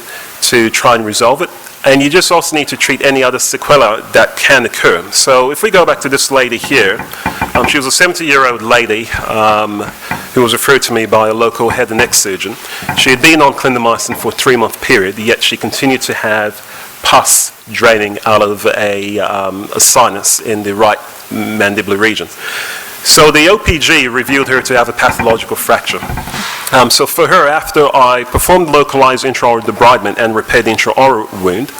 to try and resolve it. And you just also need to treat any other sequelae that can occur. So if we go back to this lady here, she was a 70-year-old lady who was referred to me by a local head and neck surgeon. She had been on clindamycin for a 3-month period, yet she continued to have pus draining out of a sinus in the right mandibular region. So the OPG revealed her to have a pathological fracture. So for her, after I performed localized intraoral debridement and repaired the intraoral wound,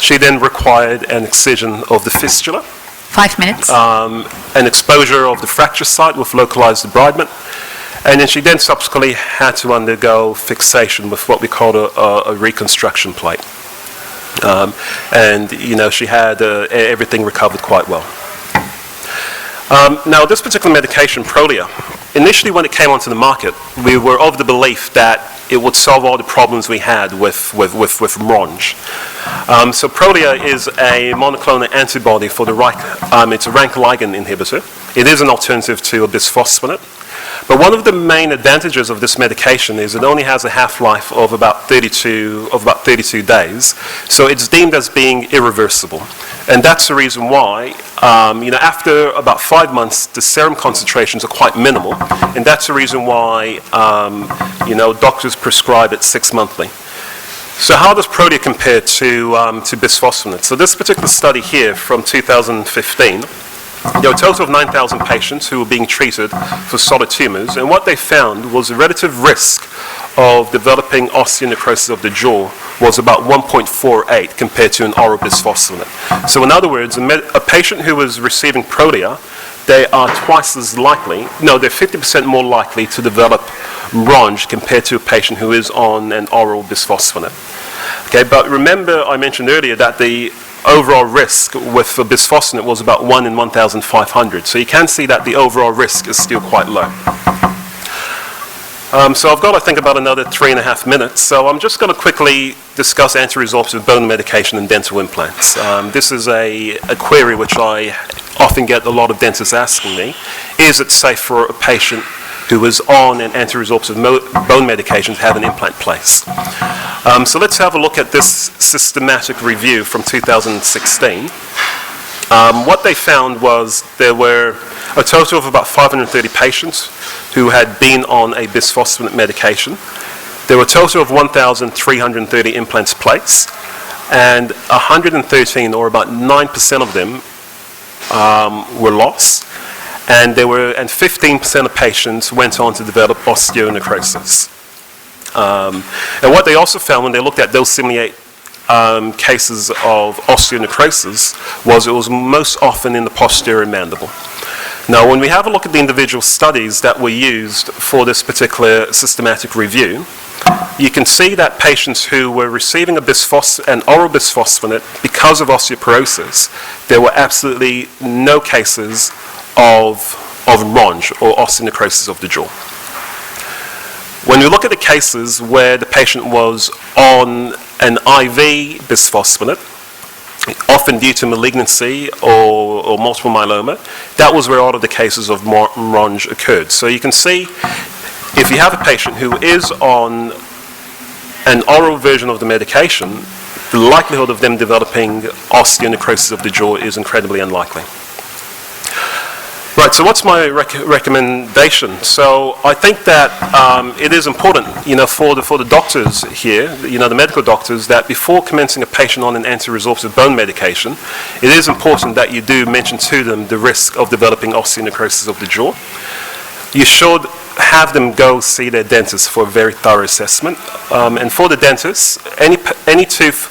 she then required an excision of the fistula. 5 minutes. An exposure of the fracture site with localized debridement. And then she then subsequently had to undergo fixation with what we call a reconstruction plate. And she had everything recovered quite well. Now, this particular medication, Prolia, initially when it came onto the market, we were of the belief that it would solve all the problems we had with MRONJ. So Prolia is a monoclonal antibody for it's a rank ligand inhibitor. It is an alternative to a bisphosphonate. But one of the main advantages of this medication is it only has a half-life of about 32 days, so it's deemed as being irreversible. And that's the reason why, after about 5 months, the serum concentrations are quite minimal, and that's the reason why, doctors prescribe it 6 monthly. So how does Prolia compare to bisphosphonates? So this particular study here from 2015, there were a total of 9,000 patients who were being treated for solid tumors, and what they found was the relative risk of developing osteonecrosis of the jaw was about 1.48 compared to an oral bisphosphonate. So in other words, a patient who was receiving Prolia, they are twice as likely, they're 50% more likely to develop MRONJ compared to a patient who is on an oral bisphosphonate. Okay, but remember I mentioned earlier that the overall risk with a bisphosphonate was about 1 in 1,500. So you can see that the overall risk is still quite low. So I've got, I think, about another 3.5 minutes. So I'm just going to quickly discuss anti-resorptive bone medication and dental implants. This is a query which I often get a lot of dentists asking me. Is it safe for a patient who is on an anti-resorptive bone medication to have an implant placed? So let's have a look at this systematic review from 2016. What they found was there were a total of about 530 patients who had been on a bisphosphonate medication. There were a total of 1,330 implants placed, and 113, or about 9% of them, were lost. And 15% of patients went on to develop osteonecrosis. And what they also found when they looked at those 78 cases of osteonecrosis was it was most often in the posterior mandible. Now, when we have a look at the individual studies that were used for this particular systematic review, you can see that patients who were receiving an oral bisphosphonate because of osteoporosis, there were absolutely no cases of MRONJ, or osteonecrosis of the jaw. When we look at the cases where the patient was on an IV bisphosphonate, often due to malignancy or multiple myeloma, that was where all of the cases of MRONJ occurred. So you can see if you have a patient who is on an oral version of the medication, the likelihood of them developing osteonecrosis of the jaw is incredibly unlikely. Right, so what's my recommendation? So I think that it is important, for the doctors here, the medical doctors, that before commencing a patient on an anti-resorptive bone medication, it is important that you do mention to them the risk of developing osteonecrosis of the jaw. You should have them go see their dentist for a very thorough assessment. And for the dentist, any tooth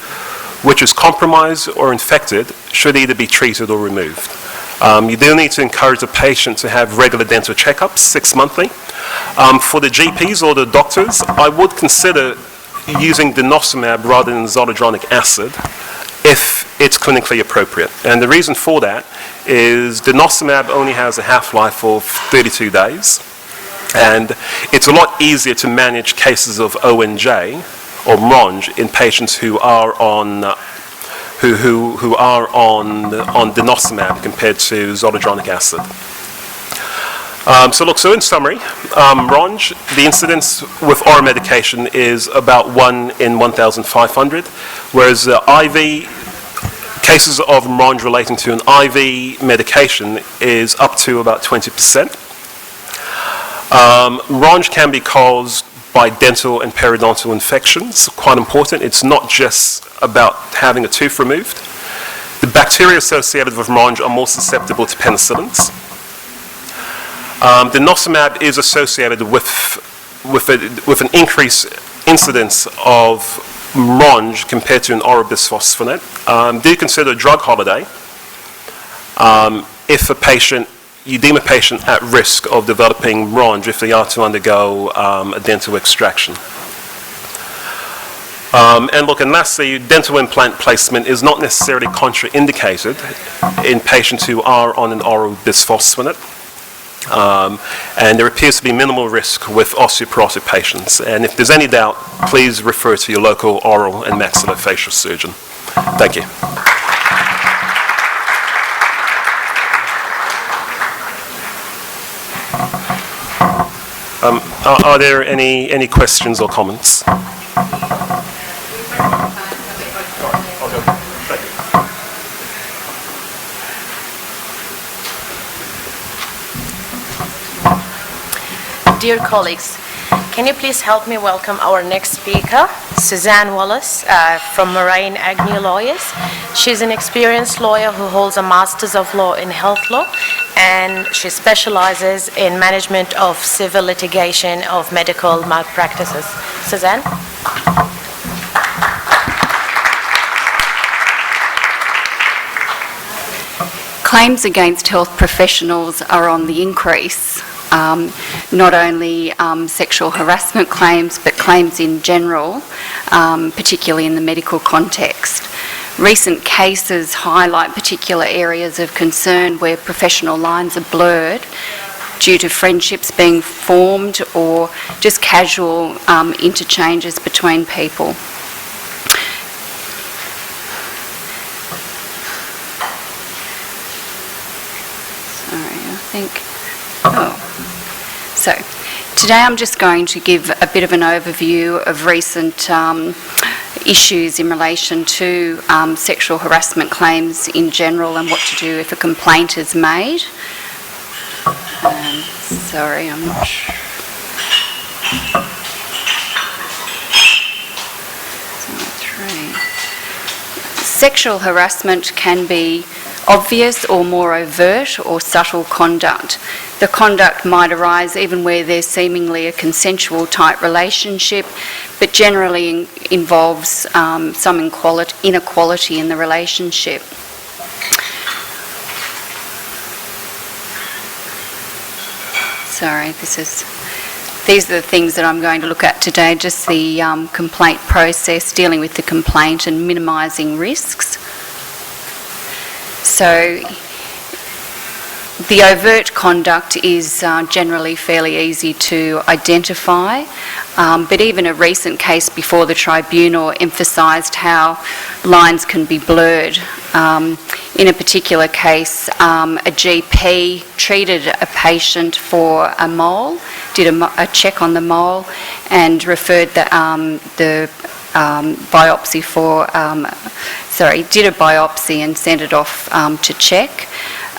which is compromised or infected should either be treated or removed. You do need to encourage the patient to have regular dental checkups, 6 monthly. For the GPs or the doctors, I would consider using denosumab rather than zoledronic acid if it's clinically appropriate. And the reason for that is denosumab only has a half-life of 32 days. And it's a lot easier to manage cases of ONJ or MRONJ in patients who are on who are on denosumab compared to zoledronic acid. So in summary, MRONJ, the incidence with oral medication is about 1 in 1,500, whereas IV cases of MRONJ relating to an IV medication is up to about 20%. MRONJ can be caused by dental and periodontal infections. Quite important, it's not just about having a tooth removed. The bacteria associated with MRONJ are more susceptible to penicillins. Denosumab is associated with an increased incidence of MRONJ compared to an oral bisphosphonate. Do consider a drug holiday if you deem a patient at risk of developing MRONJ if they are to undergo a dental extraction. And lastly, dental implant placement is not necessarily contraindicated in patients who are on an oral bisphosphonate. And there appears to be minimal risk with osteoporotic patients. And if there's any doubt, please refer to your local oral and maxillofacial surgeon. Thank you. Are there any questions or comments? Dear colleagues, can you please help me welcome our next speaker, Susanne Wallace from Marine Agnew Lawyers. She's an experienced lawyer who holds a Master's of Law in Health Law, and she specializes in management of civil litigation of medical malpractices. Susanne? Claims against health professionals are on the increase. Not only sexual harassment claims, but claims in general, particularly in the medical context. Recent cases highlight particular areas of concern where professional lines are blurred due to friendships being formed or just casual interchanges between people. So today I'm just going to give a bit of an overview of recent issues in relation to sexual harassment claims in general and what to do if a complaint is made. Sorry, I'm not sure. Sexual harassment can be obvious or more overt or subtle conduct. The conduct might arise even where there's seemingly a consensual type relationship, but generally involves some inequality in the relationship. Sorry, these are the things that I'm going to look at today, just the complaint process, dealing with the complaint and minimising risks. So the overt conduct is generally fairly easy to identify, but even a recent case before the tribunal emphasised how lines can be blurred. In a particular case, a GP treated a patient for a mole, did a check on the mole and referred the biopsy did a biopsy and sent it off to check.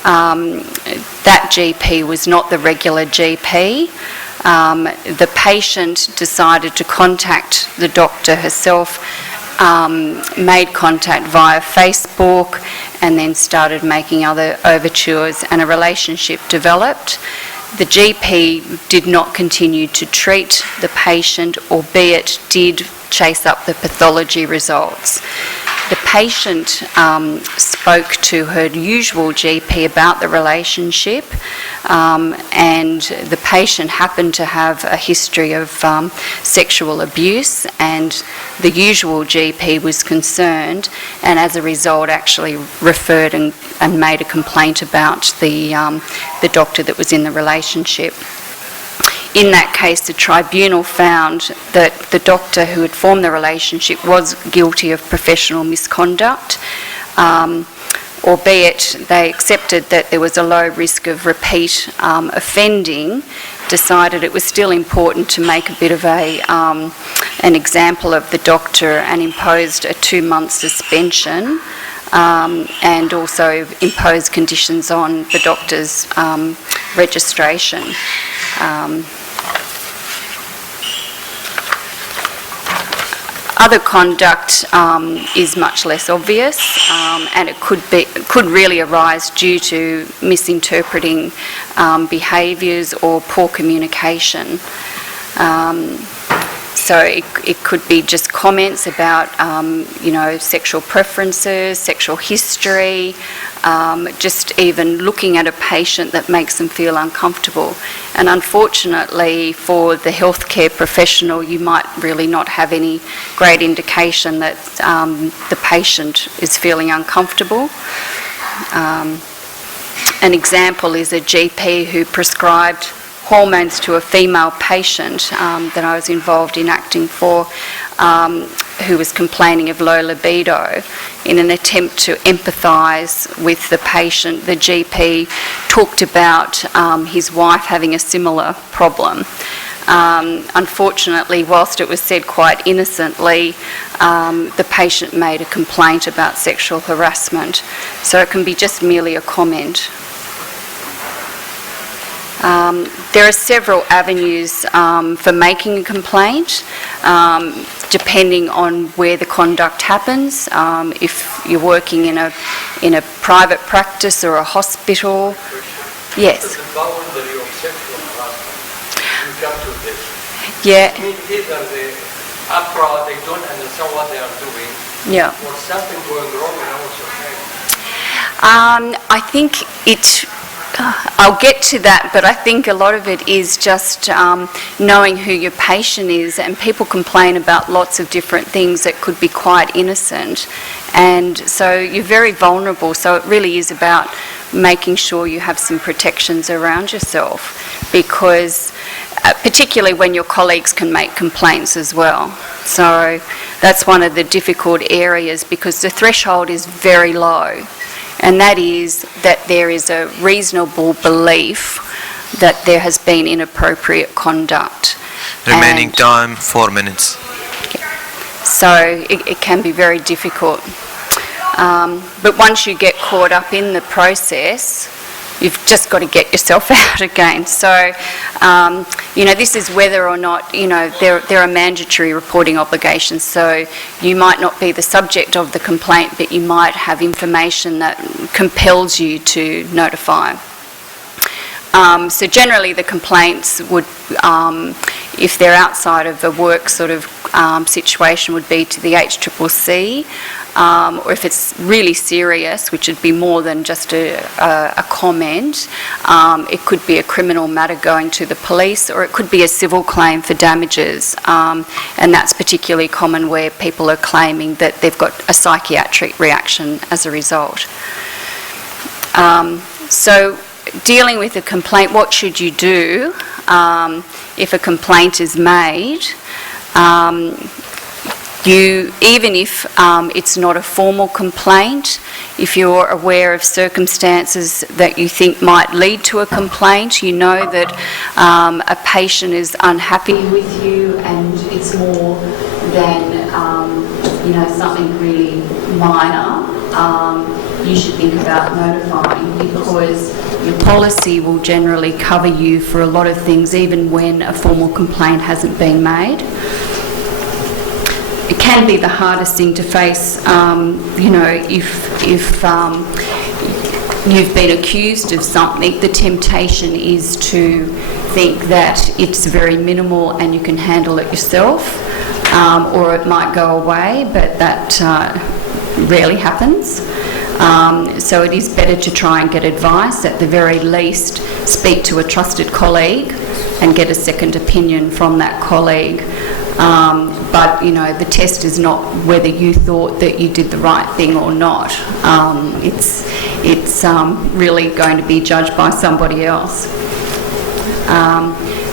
That GP was not the regular GP. The patient decided to contact the doctor herself, made contact via Facebook, and then started making other overtures, and a relationship developed. The GP did not continue to treat the patient, albeit did chase up the pathology results. The patient spoke to her usual GP about the relationship, and the patient happened to have a history of sexual abuse, and the usual GP was concerned, and as a result actually referred and made a complaint about the doctor that was in the relationship. In that case, the tribunal found that the doctor who had formed the relationship was guilty of professional misconduct, albeit they accepted that there was a low risk of repeat offending, decided it was still important to make a bit of an example of the doctor, and imposed a 2-month suspension, and also imposed conditions on the doctor's registration. Other conduct is much less obvious, and it could really arise due to misinterpreting behaviours or poor communication. So it could be just comments about, sexual preferences, sexual history, just even looking at a patient that makes them feel uncomfortable. And unfortunately for the healthcare professional, you might really not have any great indication that the patient is feeling uncomfortable. An example is a GP who prescribed hormones to a female patient that I was involved in acting for, who was complaining of low libido. In an attempt to empathise with the patient, the GP talked about his wife having a similar problem. Unfortunately, whilst it was said quite innocently, the patient made a complaint about sexual harassment. So it can be just merely a comment. There are several avenues for making a complaint, depending on where the conduct happens. If you're working in a private practice or a hospital, yes. The boundary of sexual harassment, you come to this. Yeah. Either they are they don't understand what they are doing, yeah, or something going wrong in our society. I think I'll get to that, but I think a lot of it is just knowing who your patient is, and people complain about lots of different things that could be quite innocent, and so you're very vulnerable. So it really is about making sure you have some protections around yourself, because particularly when your colleagues can make complaints as well. So that's one of the difficult areas, because the threshold is very low. And that is that there is a reasonable belief that there has been inappropriate conduct. Remaining time 4 minutes. So it can be very difficult. But once you get caught up in the process, you've just got to get yourself out again. So, this is whether or not, there are mandatory reporting obligations. So you might not be the subject of the complaint, but you might have information that compels you to notify. So generally the complaints would, if they're outside of a work sort of situation, would be to the HCCC, or if it's really serious, which would be more than just a comment, it could be a criminal matter going to the police, or it could be a civil claim for damages, and that's particularly common where people are claiming that they've got a psychiatric reaction as a result. So dealing with a complaint, what should you do if a complaint is made? even if it's not a formal complaint, if you're aware of circumstances that you think might lead to a complaint, you know that a patient is unhappy with you and it's more than something really minor, you should think about notifying, because your policy will generally cover you for a lot of things even when a formal complaint hasn't been made. It can be the hardest thing to face, if you've been accused of something. The temptation is to think that it's very minimal and you can handle it yourself, or it might go away, but that rarely happens. So it is better to try and get advice. At the very least, speak to a trusted colleague and get a second opinion from that colleague. But the test is not whether you thought that you did the right thing or not. It's really going to be judged by somebody else.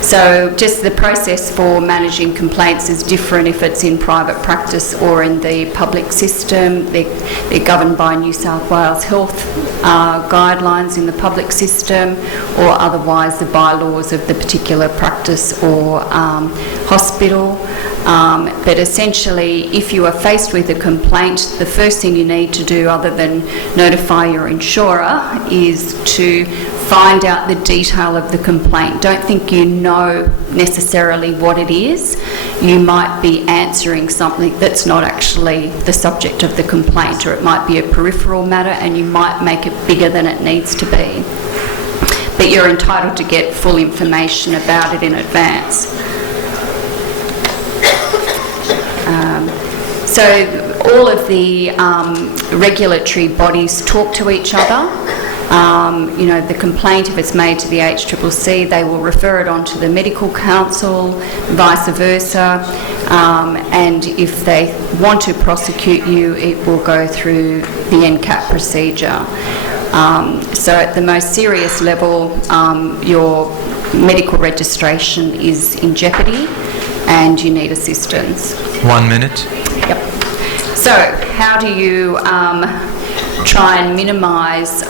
So just the process for managing complaints is different if it's in private practice or in the public system. They're governed by New South Wales health guidelines in the public system, or otherwise the bylaws of the particular practice or hospital. But essentially, if you are faced with a complaint, the first thing you need to do, other than notify your insurer, is to find out the detail of the complaint. Don't think you know necessarily what it is. You might be answering something that's not actually the subject of the complaint, or it might be a peripheral matter and you might make it bigger than it needs to be. But you're entitled to get full information about it in advance. So all of the regulatory bodies talk to each other. The complaint, if it's made to the HCCC, they will refer it on to the Medical Council, vice versa, and if they want to prosecute you, it will go through the NCAP procedure. So at the most serious level, your medical registration is in jeopardy and you need assistance. 1 minute. Yep. So how do you try and minimise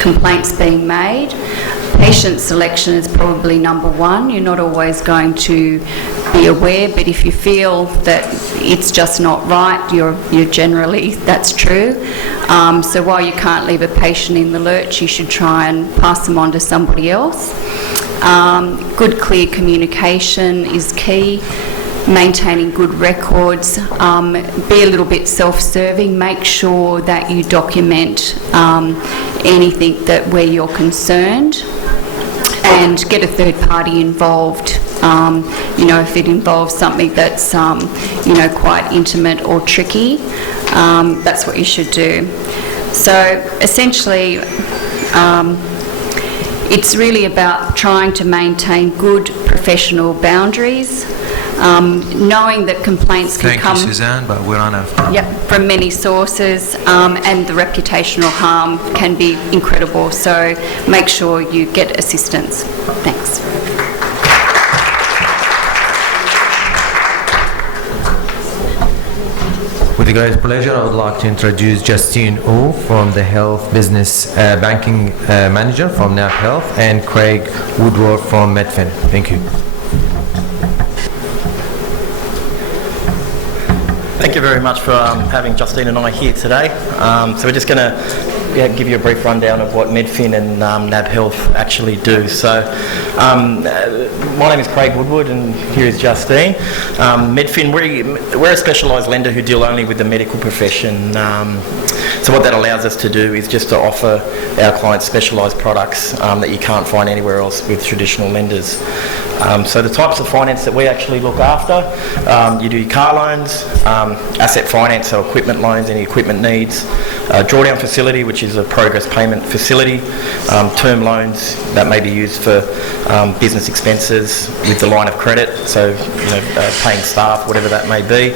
complaints being made? Patient selection is probably number one. You're not always going to be aware, but if you feel that it's just not right, you're generally, that's true. So while you can't leave a patient in the lurch, you should try and pass them on to somebody else. Good, clear communication is key. Maintaining good records, be a little bit self-serving, make sure that you document anything where you're concerned, and get a third party involved. If it involves something that's quite intimate or tricky, that's what you should do. So essentially, it's really about trying to maintain good professional boundaries. Knowing that complaints can come... Thank you, Susanne, but we're on out of time. Yep, from many sources, and the reputational harm can be incredible. So make sure you get assistance. Thanks. With the great pleasure, I would like to introduce Justine O from the Health Business Banking Manager from NAB Health, and Craig Woodward from Medfin. Thank you. Thank you very much for having Justine and I here today. So we're just going to give you a brief rundown of what Medfin and NAB Health actually do. So my name is Craig Woodward and here is Justine. Medfin, we're a specialised lender who deal only with the medical profession. So what that allows us to do is just to offer our clients specialised products that you can't find anywhere else with traditional lenders. So the types of finance that we actually look after, you do car loans, asset finance, so equipment loans, any equipment needs, drawdown facility, which which is a progress payment facility, term loans that may be used for business expenses with the line of credit, so paying staff, whatever that may be.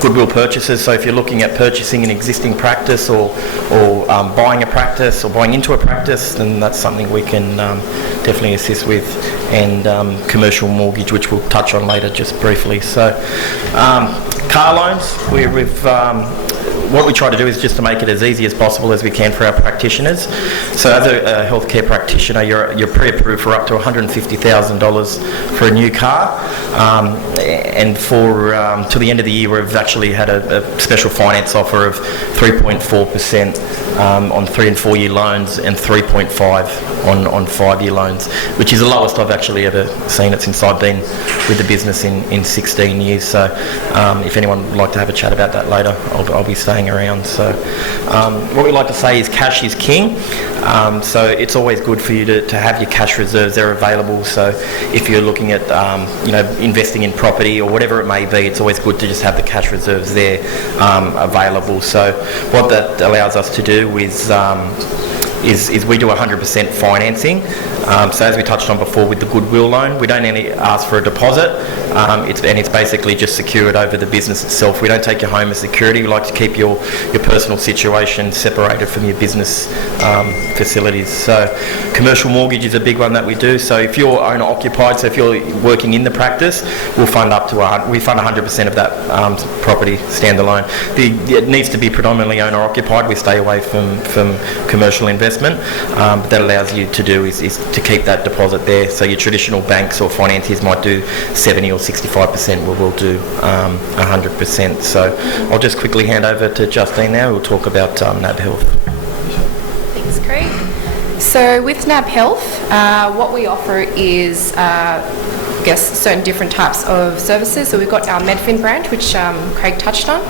Goodwill purchases, so if you're looking at purchasing an existing practice or buying a practice or buying into a practice, then that's something we can definitely assist with. And commercial mortgage, which we'll touch on later just briefly. So car loans, what we try to do is just to make it as easy as possible as we can for our practitioners. So as a healthcare practitioner, you're pre-approved for up to $150,000 for a new car, and for till the end of the year we've actually had a special finance offer of 3.4% on 3 and 4 year loans and 3.5 on 5 year loans, which is the lowest I've actually ever seen it since I've been with the business in 16 years. So if anyone would like to have a chat about that later, I'll be staying around. So what we like to say is cash is king. So it's always good for you to have your cash reserves there available. So if you're looking at investing in property or whatever it may be, it's always good to just have the cash reserves there available. So what that allows us to do is we do 100% financing. So as we touched on before with the goodwill loan, we don't only ask for a deposit, it's basically just secured over the business itself. We don't take your home as security. We like to keep your personal situation separated from your business facilities. So commercial mortgage is a big one that we do. So if you're owner occupied, so if you're working in the practice, we'll fund we fund 100% of that property standalone. It needs to be predominantly owner occupied. We stay away from commercial investment. But that allows you to do is to keep that deposit there. So your traditional banks or financiers might do 70 or 65%, we'll do 100%. So I'll just quickly hand over to Justine now, who'll talk about NAB Health. Thanks, Craig. So with NAB Health, what we offer is certain different types of services. So we've got our Medfin branch, which Craig touched on.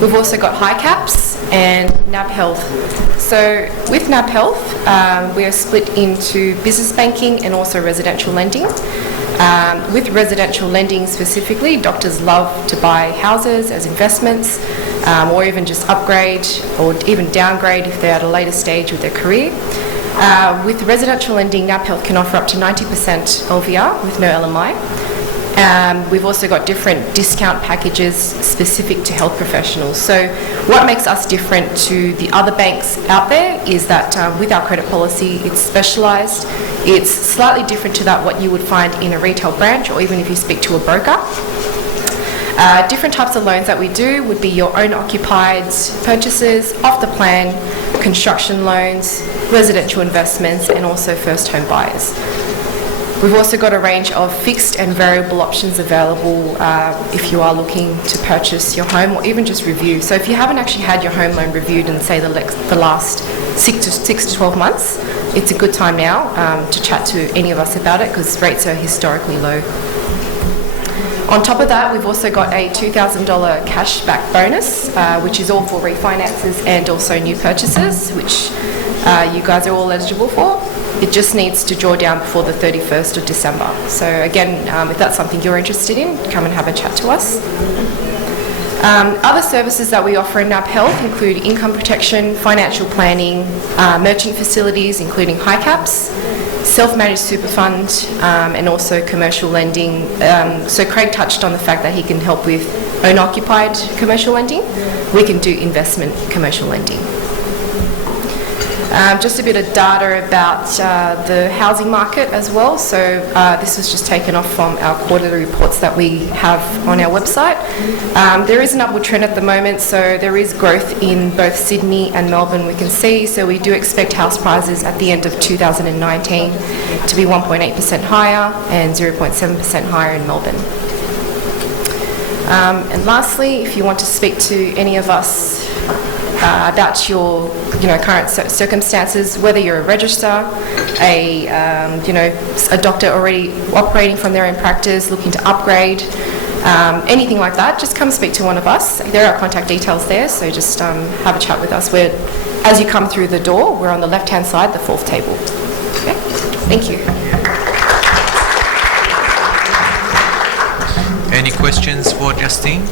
We've also got High Caps and NAB Health. So with NAB Health, we are split into business banking and also residential lending. With residential lending specifically, doctors love to buy houses as investments, or even just upgrade or even downgrade if they're at a later stage with their career. With residential lending, NAB Health can offer up to 90% LVR with no LMI. We've also got different discount packages specific to health professionals. So what makes us different to the other banks out there is that with our credit policy, it's specialised. It's slightly different to what you would find in a retail branch or even if you speak to a broker. Different types of loans that we do would be your own occupied purchases, off the plan, construction loans, residential investments, and also first home buyers. We've also got a range of fixed and variable options available if you are looking to purchase your home or even just review. So if you haven't actually had your home loan reviewed in, say, the last 6 to 12 months, it's a good time now to chat to any of us about it because rates are historically low. On top of that, we've also got a $2,000 cashback bonus, which is all for refinances and also new purchases, which you guys are all eligible for. It just needs to draw down before the 31st of December. So again, if that's something you're interested in, come and have a chat to us. Other services that we offer in NAB Health include income protection, financial planning, merchant facilities, including high caps, self-managed super fund, and also commercial lending. So Craig touched on the fact that he can help with owner-occupied commercial lending. We can do investment commercial lending. Just a bit of data about the housing market as well. So this was just taken off from our quarterly reports that we have on our website. There is an upward trend at the moment, so there is growth in both Sydney and Melbourne we can see. So we do expect house prices at the end of 2019 to be 1.8% higher and 0.7% higher in Melbourne. And lastly, if you want to speak to any of us about your current circumstances, whether you're a registrar, a doctor already operating from their own practice, looking to upgrade, anything like that, just come speak to one of us. There are contact details there, so just have a chat with us. As you come through the door, we're on the left-hand side, the fourth table. Okay? Thank you. Any questions for Justine?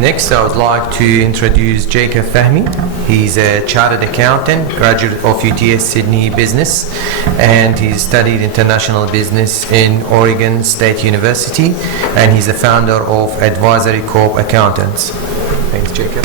Next, I would like to introduce Jacob Famiiy. He's a chartered accountant, graduate of UTS Sydney Business, and he's studied international business in Oregon State University, and he's the founder of Advisory Corp Accountants. Thanks, Jacob.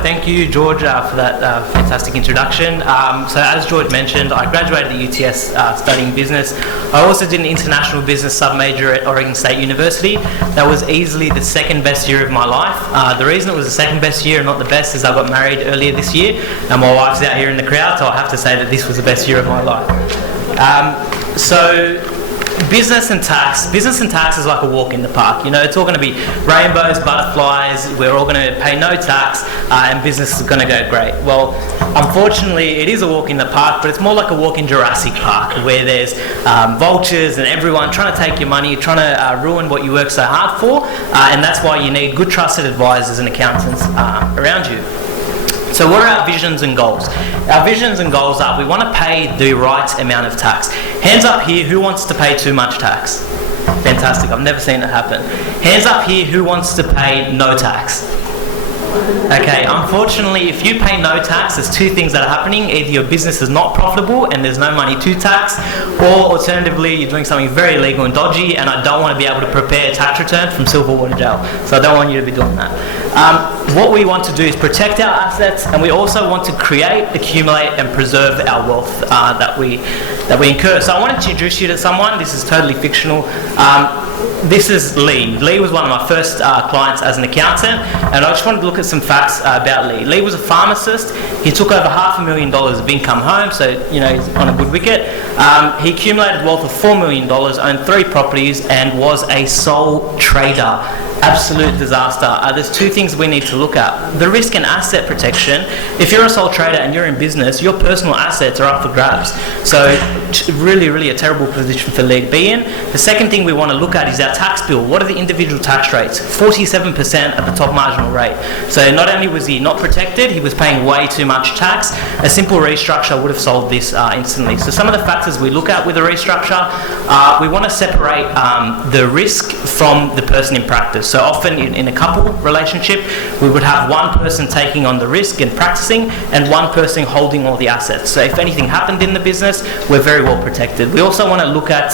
Thank you, George, for that fantastic introduction. So as George mentioned, I graduated at UTS studying business. I also did an international business sub-major at Oregon State University. That was easily the second best year of my life. The reason it was the second best year and not the best is I got married earlier this year, and my wife's out here in the crowd, so I have to say that this was the best year of my life. Business and tax is like a walk in the park. You know, it's all going to be rainbows, butterflies, we're all going to pay no tax, and business is going to go great. Well, unfortunately, it is a walk in the park, but it's more like a walk in Jurassic Park, where there's vultures and everyone trying to take your money, trying to ruin what you work so hard for, and that's why you need good trusted advisors and accountants around you. So what are our visions and goals? Our visions and goals are we want to pay the right amount of tax. Hands up here, who wants to pay too much tax? Fantastic, I've never seen it happen. Hands up here, who wants to pay no tax? Okay, unfortunately, if you pay no tax, there's two things that are happening. Either your business is not profitable and there's no money to tax, or alternatively, you're doing something very illegal and dodgy, and I don't want to be able to prepare a tax return from Silverwater Jail. So I don't want you to be doing that. What we want to do is protect our assets, and we also want to create, accumulate, and preserve our wealth that we incur. So I wanted to introduce you to someone. This is totally fictional. This is Lee. Lee was one of my first clients as an accountant, and I just wanted to look at some facts about Lee. Lee was a pharmacist. He took over $500,000 of income home, so you know he's on a good wicket. He accumulated wealth of $4 million, owned 3 properties, and was a sole trader. Absolute disaster. There's two things we need to look at. The risk and asset protection. If you're a sole trader and you're in business, your personal assets are up for grabs. So really, really a terrible position for Lee to be in. The second thing we want to look at is our tax bill. What are the individual tax rates? 47% at the top marginal rate. So not only was he not protected, he was paying way too much tax. A simple restructure would have solved this instantly. So some of the factors we look at with a restructure, we want to separate the risk from the person in practice. So often in a couple relationship, we would have one person taking on the risk and practicing, and one person holding all the assets. So if anything happened in the business, we're very well protected. We also want to look at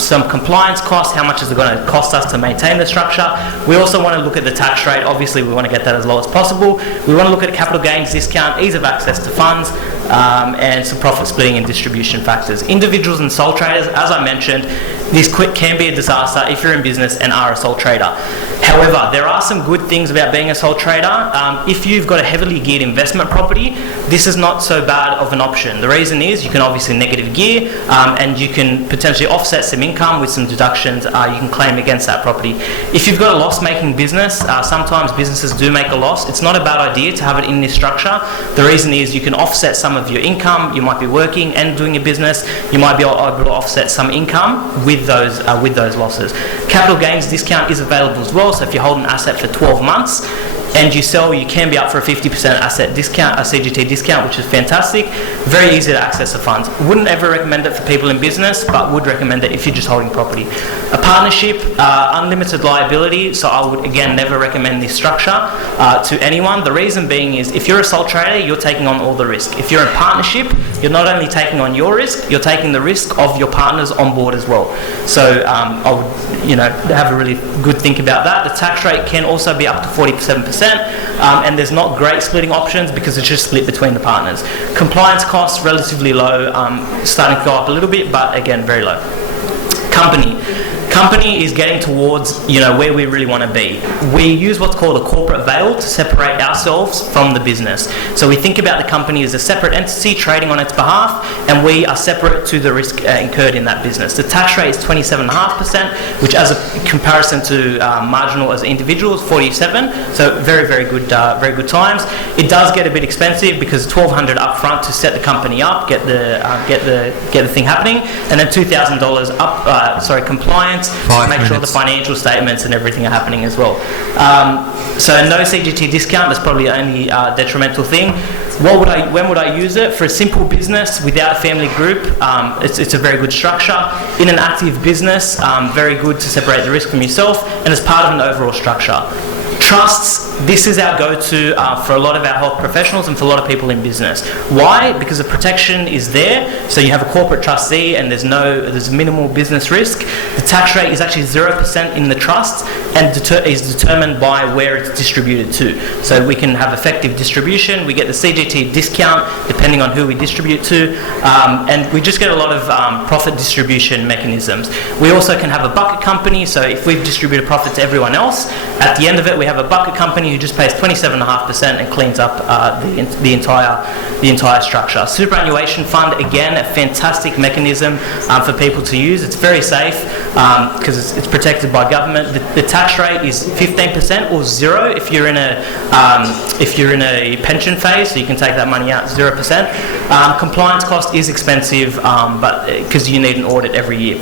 some compliance costs. How much is it going to cost us to maintain the structure? We also want to look at the tax rate. Obviously, we want to get that as low as possible. We want to look at capital gains discount, ease of access to funds, and some profit splitting and distribution factors. Individuals and sole traders, as I mentioned, this can be a disaster if you're in business and are a sole trader. However, there are some good things about being a sole trader. If you've got a heavily geared investment property, this is not so bad of an option. The reason is you can obviously negative gear, and you can potentially offset some income with some deductions you can claim against that property. If you've got a loss-making business, sometimes businesses do make a loss. It's not a bad idea to have it in this structure. The reason is you can offset some of your income. You might be working and doing a business. You might be able to offset some income with those losses. Capital gains discount is available as well. So if you hold an asset for 12 months and you sell, you can be up for a 50% asset discount, a CGT discount, which is fantastic. Very easy to access the funds. Wouldn't ever recommend it for people in business, but would recommend it if you're just holding property. A partnership, unlimited liability, so I would again never recommend this structure to anyone. The reason being is if you're a sole trader, you're taking on all the risk. If you're in partnership, you're not only taking on your risk, you're taking the risk of your partners on board as well. So I would have a really good think about that. The tax rate can also be up to 47%. And there's not great splitting options because it's just split between the partners. Compliance costs relatively low, starting to go up a little bit, but again very low. Company. company is getting towards, where we really want to be. We use what's called a corporate veil to separate ourselves from the business. So we think about the company as a separate entity trading on its behalf, and we are separate to the risk incurred in that business. The tax rate is 27.5%, which as a comparison to marginal as an individual is 47%. So very, very good times. It does get a bit expensive because $1,200 up front to set the company up, get the thing happening, and then $2,000 compliance to make sure the financial statements and everything are happening as well. So no CGT discount. That's probably the only detrimental thing. When would I use it? For a simple business without a family group, it's a very good structure. In an active business, very good to separate the risk from yourself, and as part of an overall structure. Trusts, this is our go-to for a lot of our health professionals and for a lot of people in business. Why? Because the protection is there. So you have a corporate trustee and there's minimal business risk. The tax rate is actually 0% in the trust and is determined by where it's distributed to. So we can have effective distribution. We get the CGT discount depending on who we distribute to, and we just get a lot of profit distribution mechanisms. We also can have a bucket company. So if we've distributed profit to everyone else, at the end of it we have a bucket company who just pays 27.5% and cleans up the entire structure. Superannuation fund, again, a fantastic mechanism for people to use. It's very safe because it's protected by government. The tax rate is 15% or 0 if you're in a pension phase, so you can take that money out 0%. Compliance cost is expensive, but because you need an audit every year.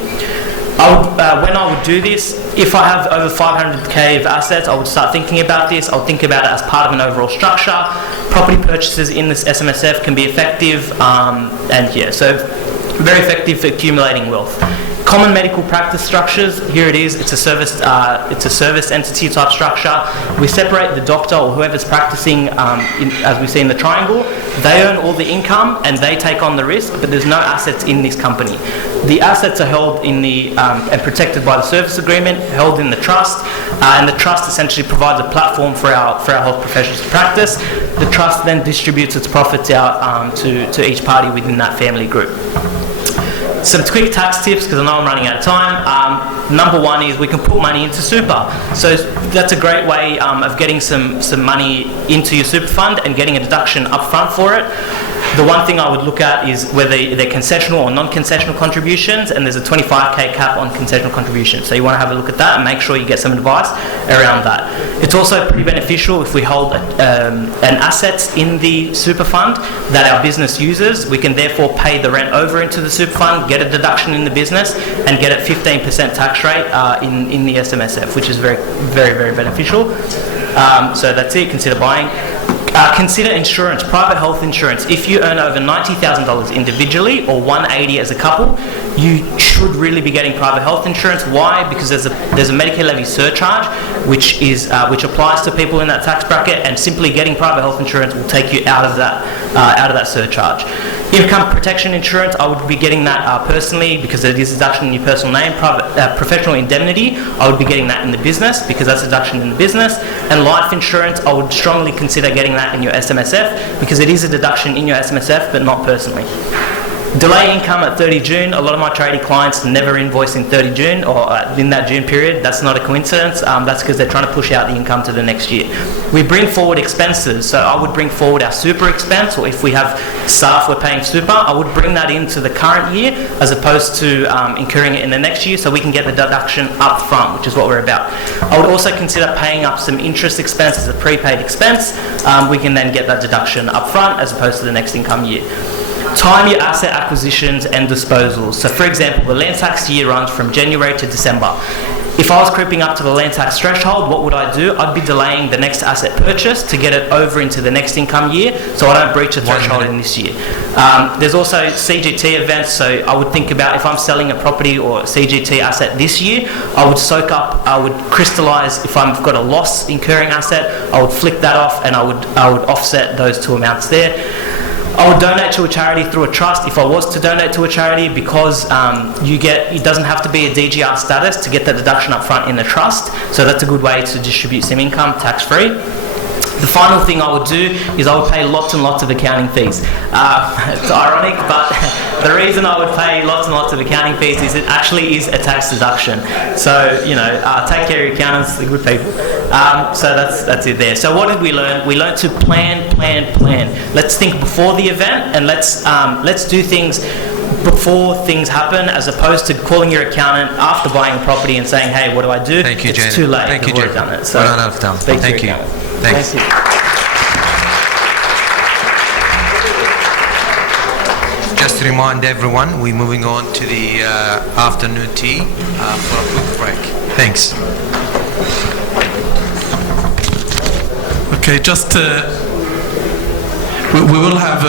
When I would do this, if I have over 500k of assets, I would start thinking about this. I would think about it as part of an overall structure. Property purchases in this SMSF can be effective, so very effective for accumulating wealth. Common medical practice structures, here it is, it's a service entity type structure. We separate the doctor or whoever's practicing, as we see in the triangle. They earn all the income and they take on the risk, but there's no assets in this company. The assets are held in and protected by the service agreement, held in the trust, and the trust essentially provides a platform for our health professionals to practice. The trust then distributes its profits out to each party within that family group. Some quick tax tips, because I know I'm running out of time. Number one is we can put money into super. So that's a great way of getting some money into your super fund and getting a deduction up front for it. The one thing I would look at is whether they're concessional or non-concessional contributions, and there's a 25k cap on concessional contributions. So you want to have a look at that and make sure you get some advice around that. It's also pretty beneficial if we hold an asset in the super fund that our business uses. We can therefore pay the rent over into the super fund, get a deduction in the business, and get a 15% tax rate in the SMSF, which is very, very, very beneficial. So that's it. Consider buying. Consider insurance, private health insurance. If you earn over $90,000 individually or $180,000 as a couple, you should really be getting private health insurance. Why? Because there's a Medicare levy surcharge which applies to people in that tax bracket, and simply getting private health insurance will take you out of that surcharge. Income protection insurance, I would be getting that personally because it is a deduction in your personal name. Professional indemnity, I would be getting that in the business because that's a deduction in the business. And life insurance, I would strongly consider getting that in your SMSF because it is a deduction in your SMSF, but not personally. Delay income at 30 June. A lot of my trading clients never invoice in 30 June or in that June period. That's not a coincidence. That's because they're trying to push out the income to the next year. We bring forward expenses. So I would bring forward our super expense, or if we have staff we're paying super, I would bring that into the current year as opposed to incurring it in the next year, so we can get the deduction up front, which is what we're about. I would also consider paying up some interest expense as a prepaid expense. We can then get that deduction up front as opposed to the next income year. Time your asset acquisitions and disposals. So for example, the land tax year runs from January to December. If I was creeping up to the land tax threshold, what would I do? I'd be delaying the next asset purchase to get it over into the next income year, so I don't breach the threshold in this year. There's also CGT events, so I would think about if I'm selling a property or CGT asset this year, I would crystallize if I've got a loss incurring asset, I would flick that off and I would offset those two amounts there. I would donate to a charity through a trust if I was to donate to a charity because it doesn't have to be a DGR status to get that deduction up front in the trust. So that's a good way to distribute some income tax-free. The final thing I would do is I would pay lots and lots of accounting fees. It's ironic, but the reason I would pay lots and lots of accounting fees is it actually is a tax deduction. So, take care of your accountants, they're good people. So that's it there. So what did we learn? We learned to plan. Let's think before the event, and let's do things before things happen, as opposed to calling your accountant after buying a property and saying, hey, what do I do? Thank you, Janet. It's too late. Thank you, I've already Janet. done it. So we're out of time. Thank you. Thanks. Thank you. Just to remind everyone, we're moving on to the afternoon tea for a quick break. Thanks. Okay, just we will have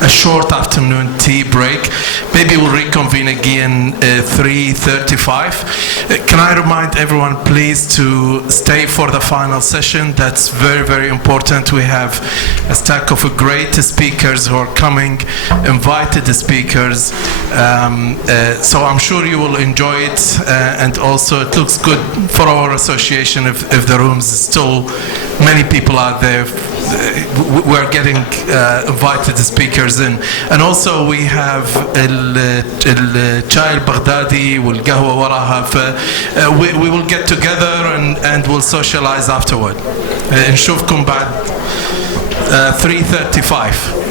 a short afternoon tea break. Maybe we'll reconvene again 3:35. Can I remind everyone, please, to stay for the final session? That's very, very important. We have a stack of great speakers who are coming, invited speakers. So I'm sure you will enjoy it. And also, it looks good for our association if the rooms still many people out there. We're getting invited speakers in, and also we have الشاي البغدادي والقهوة وراها. We will get together and we'll socialize afterward. نشوفكم بعد 3:35.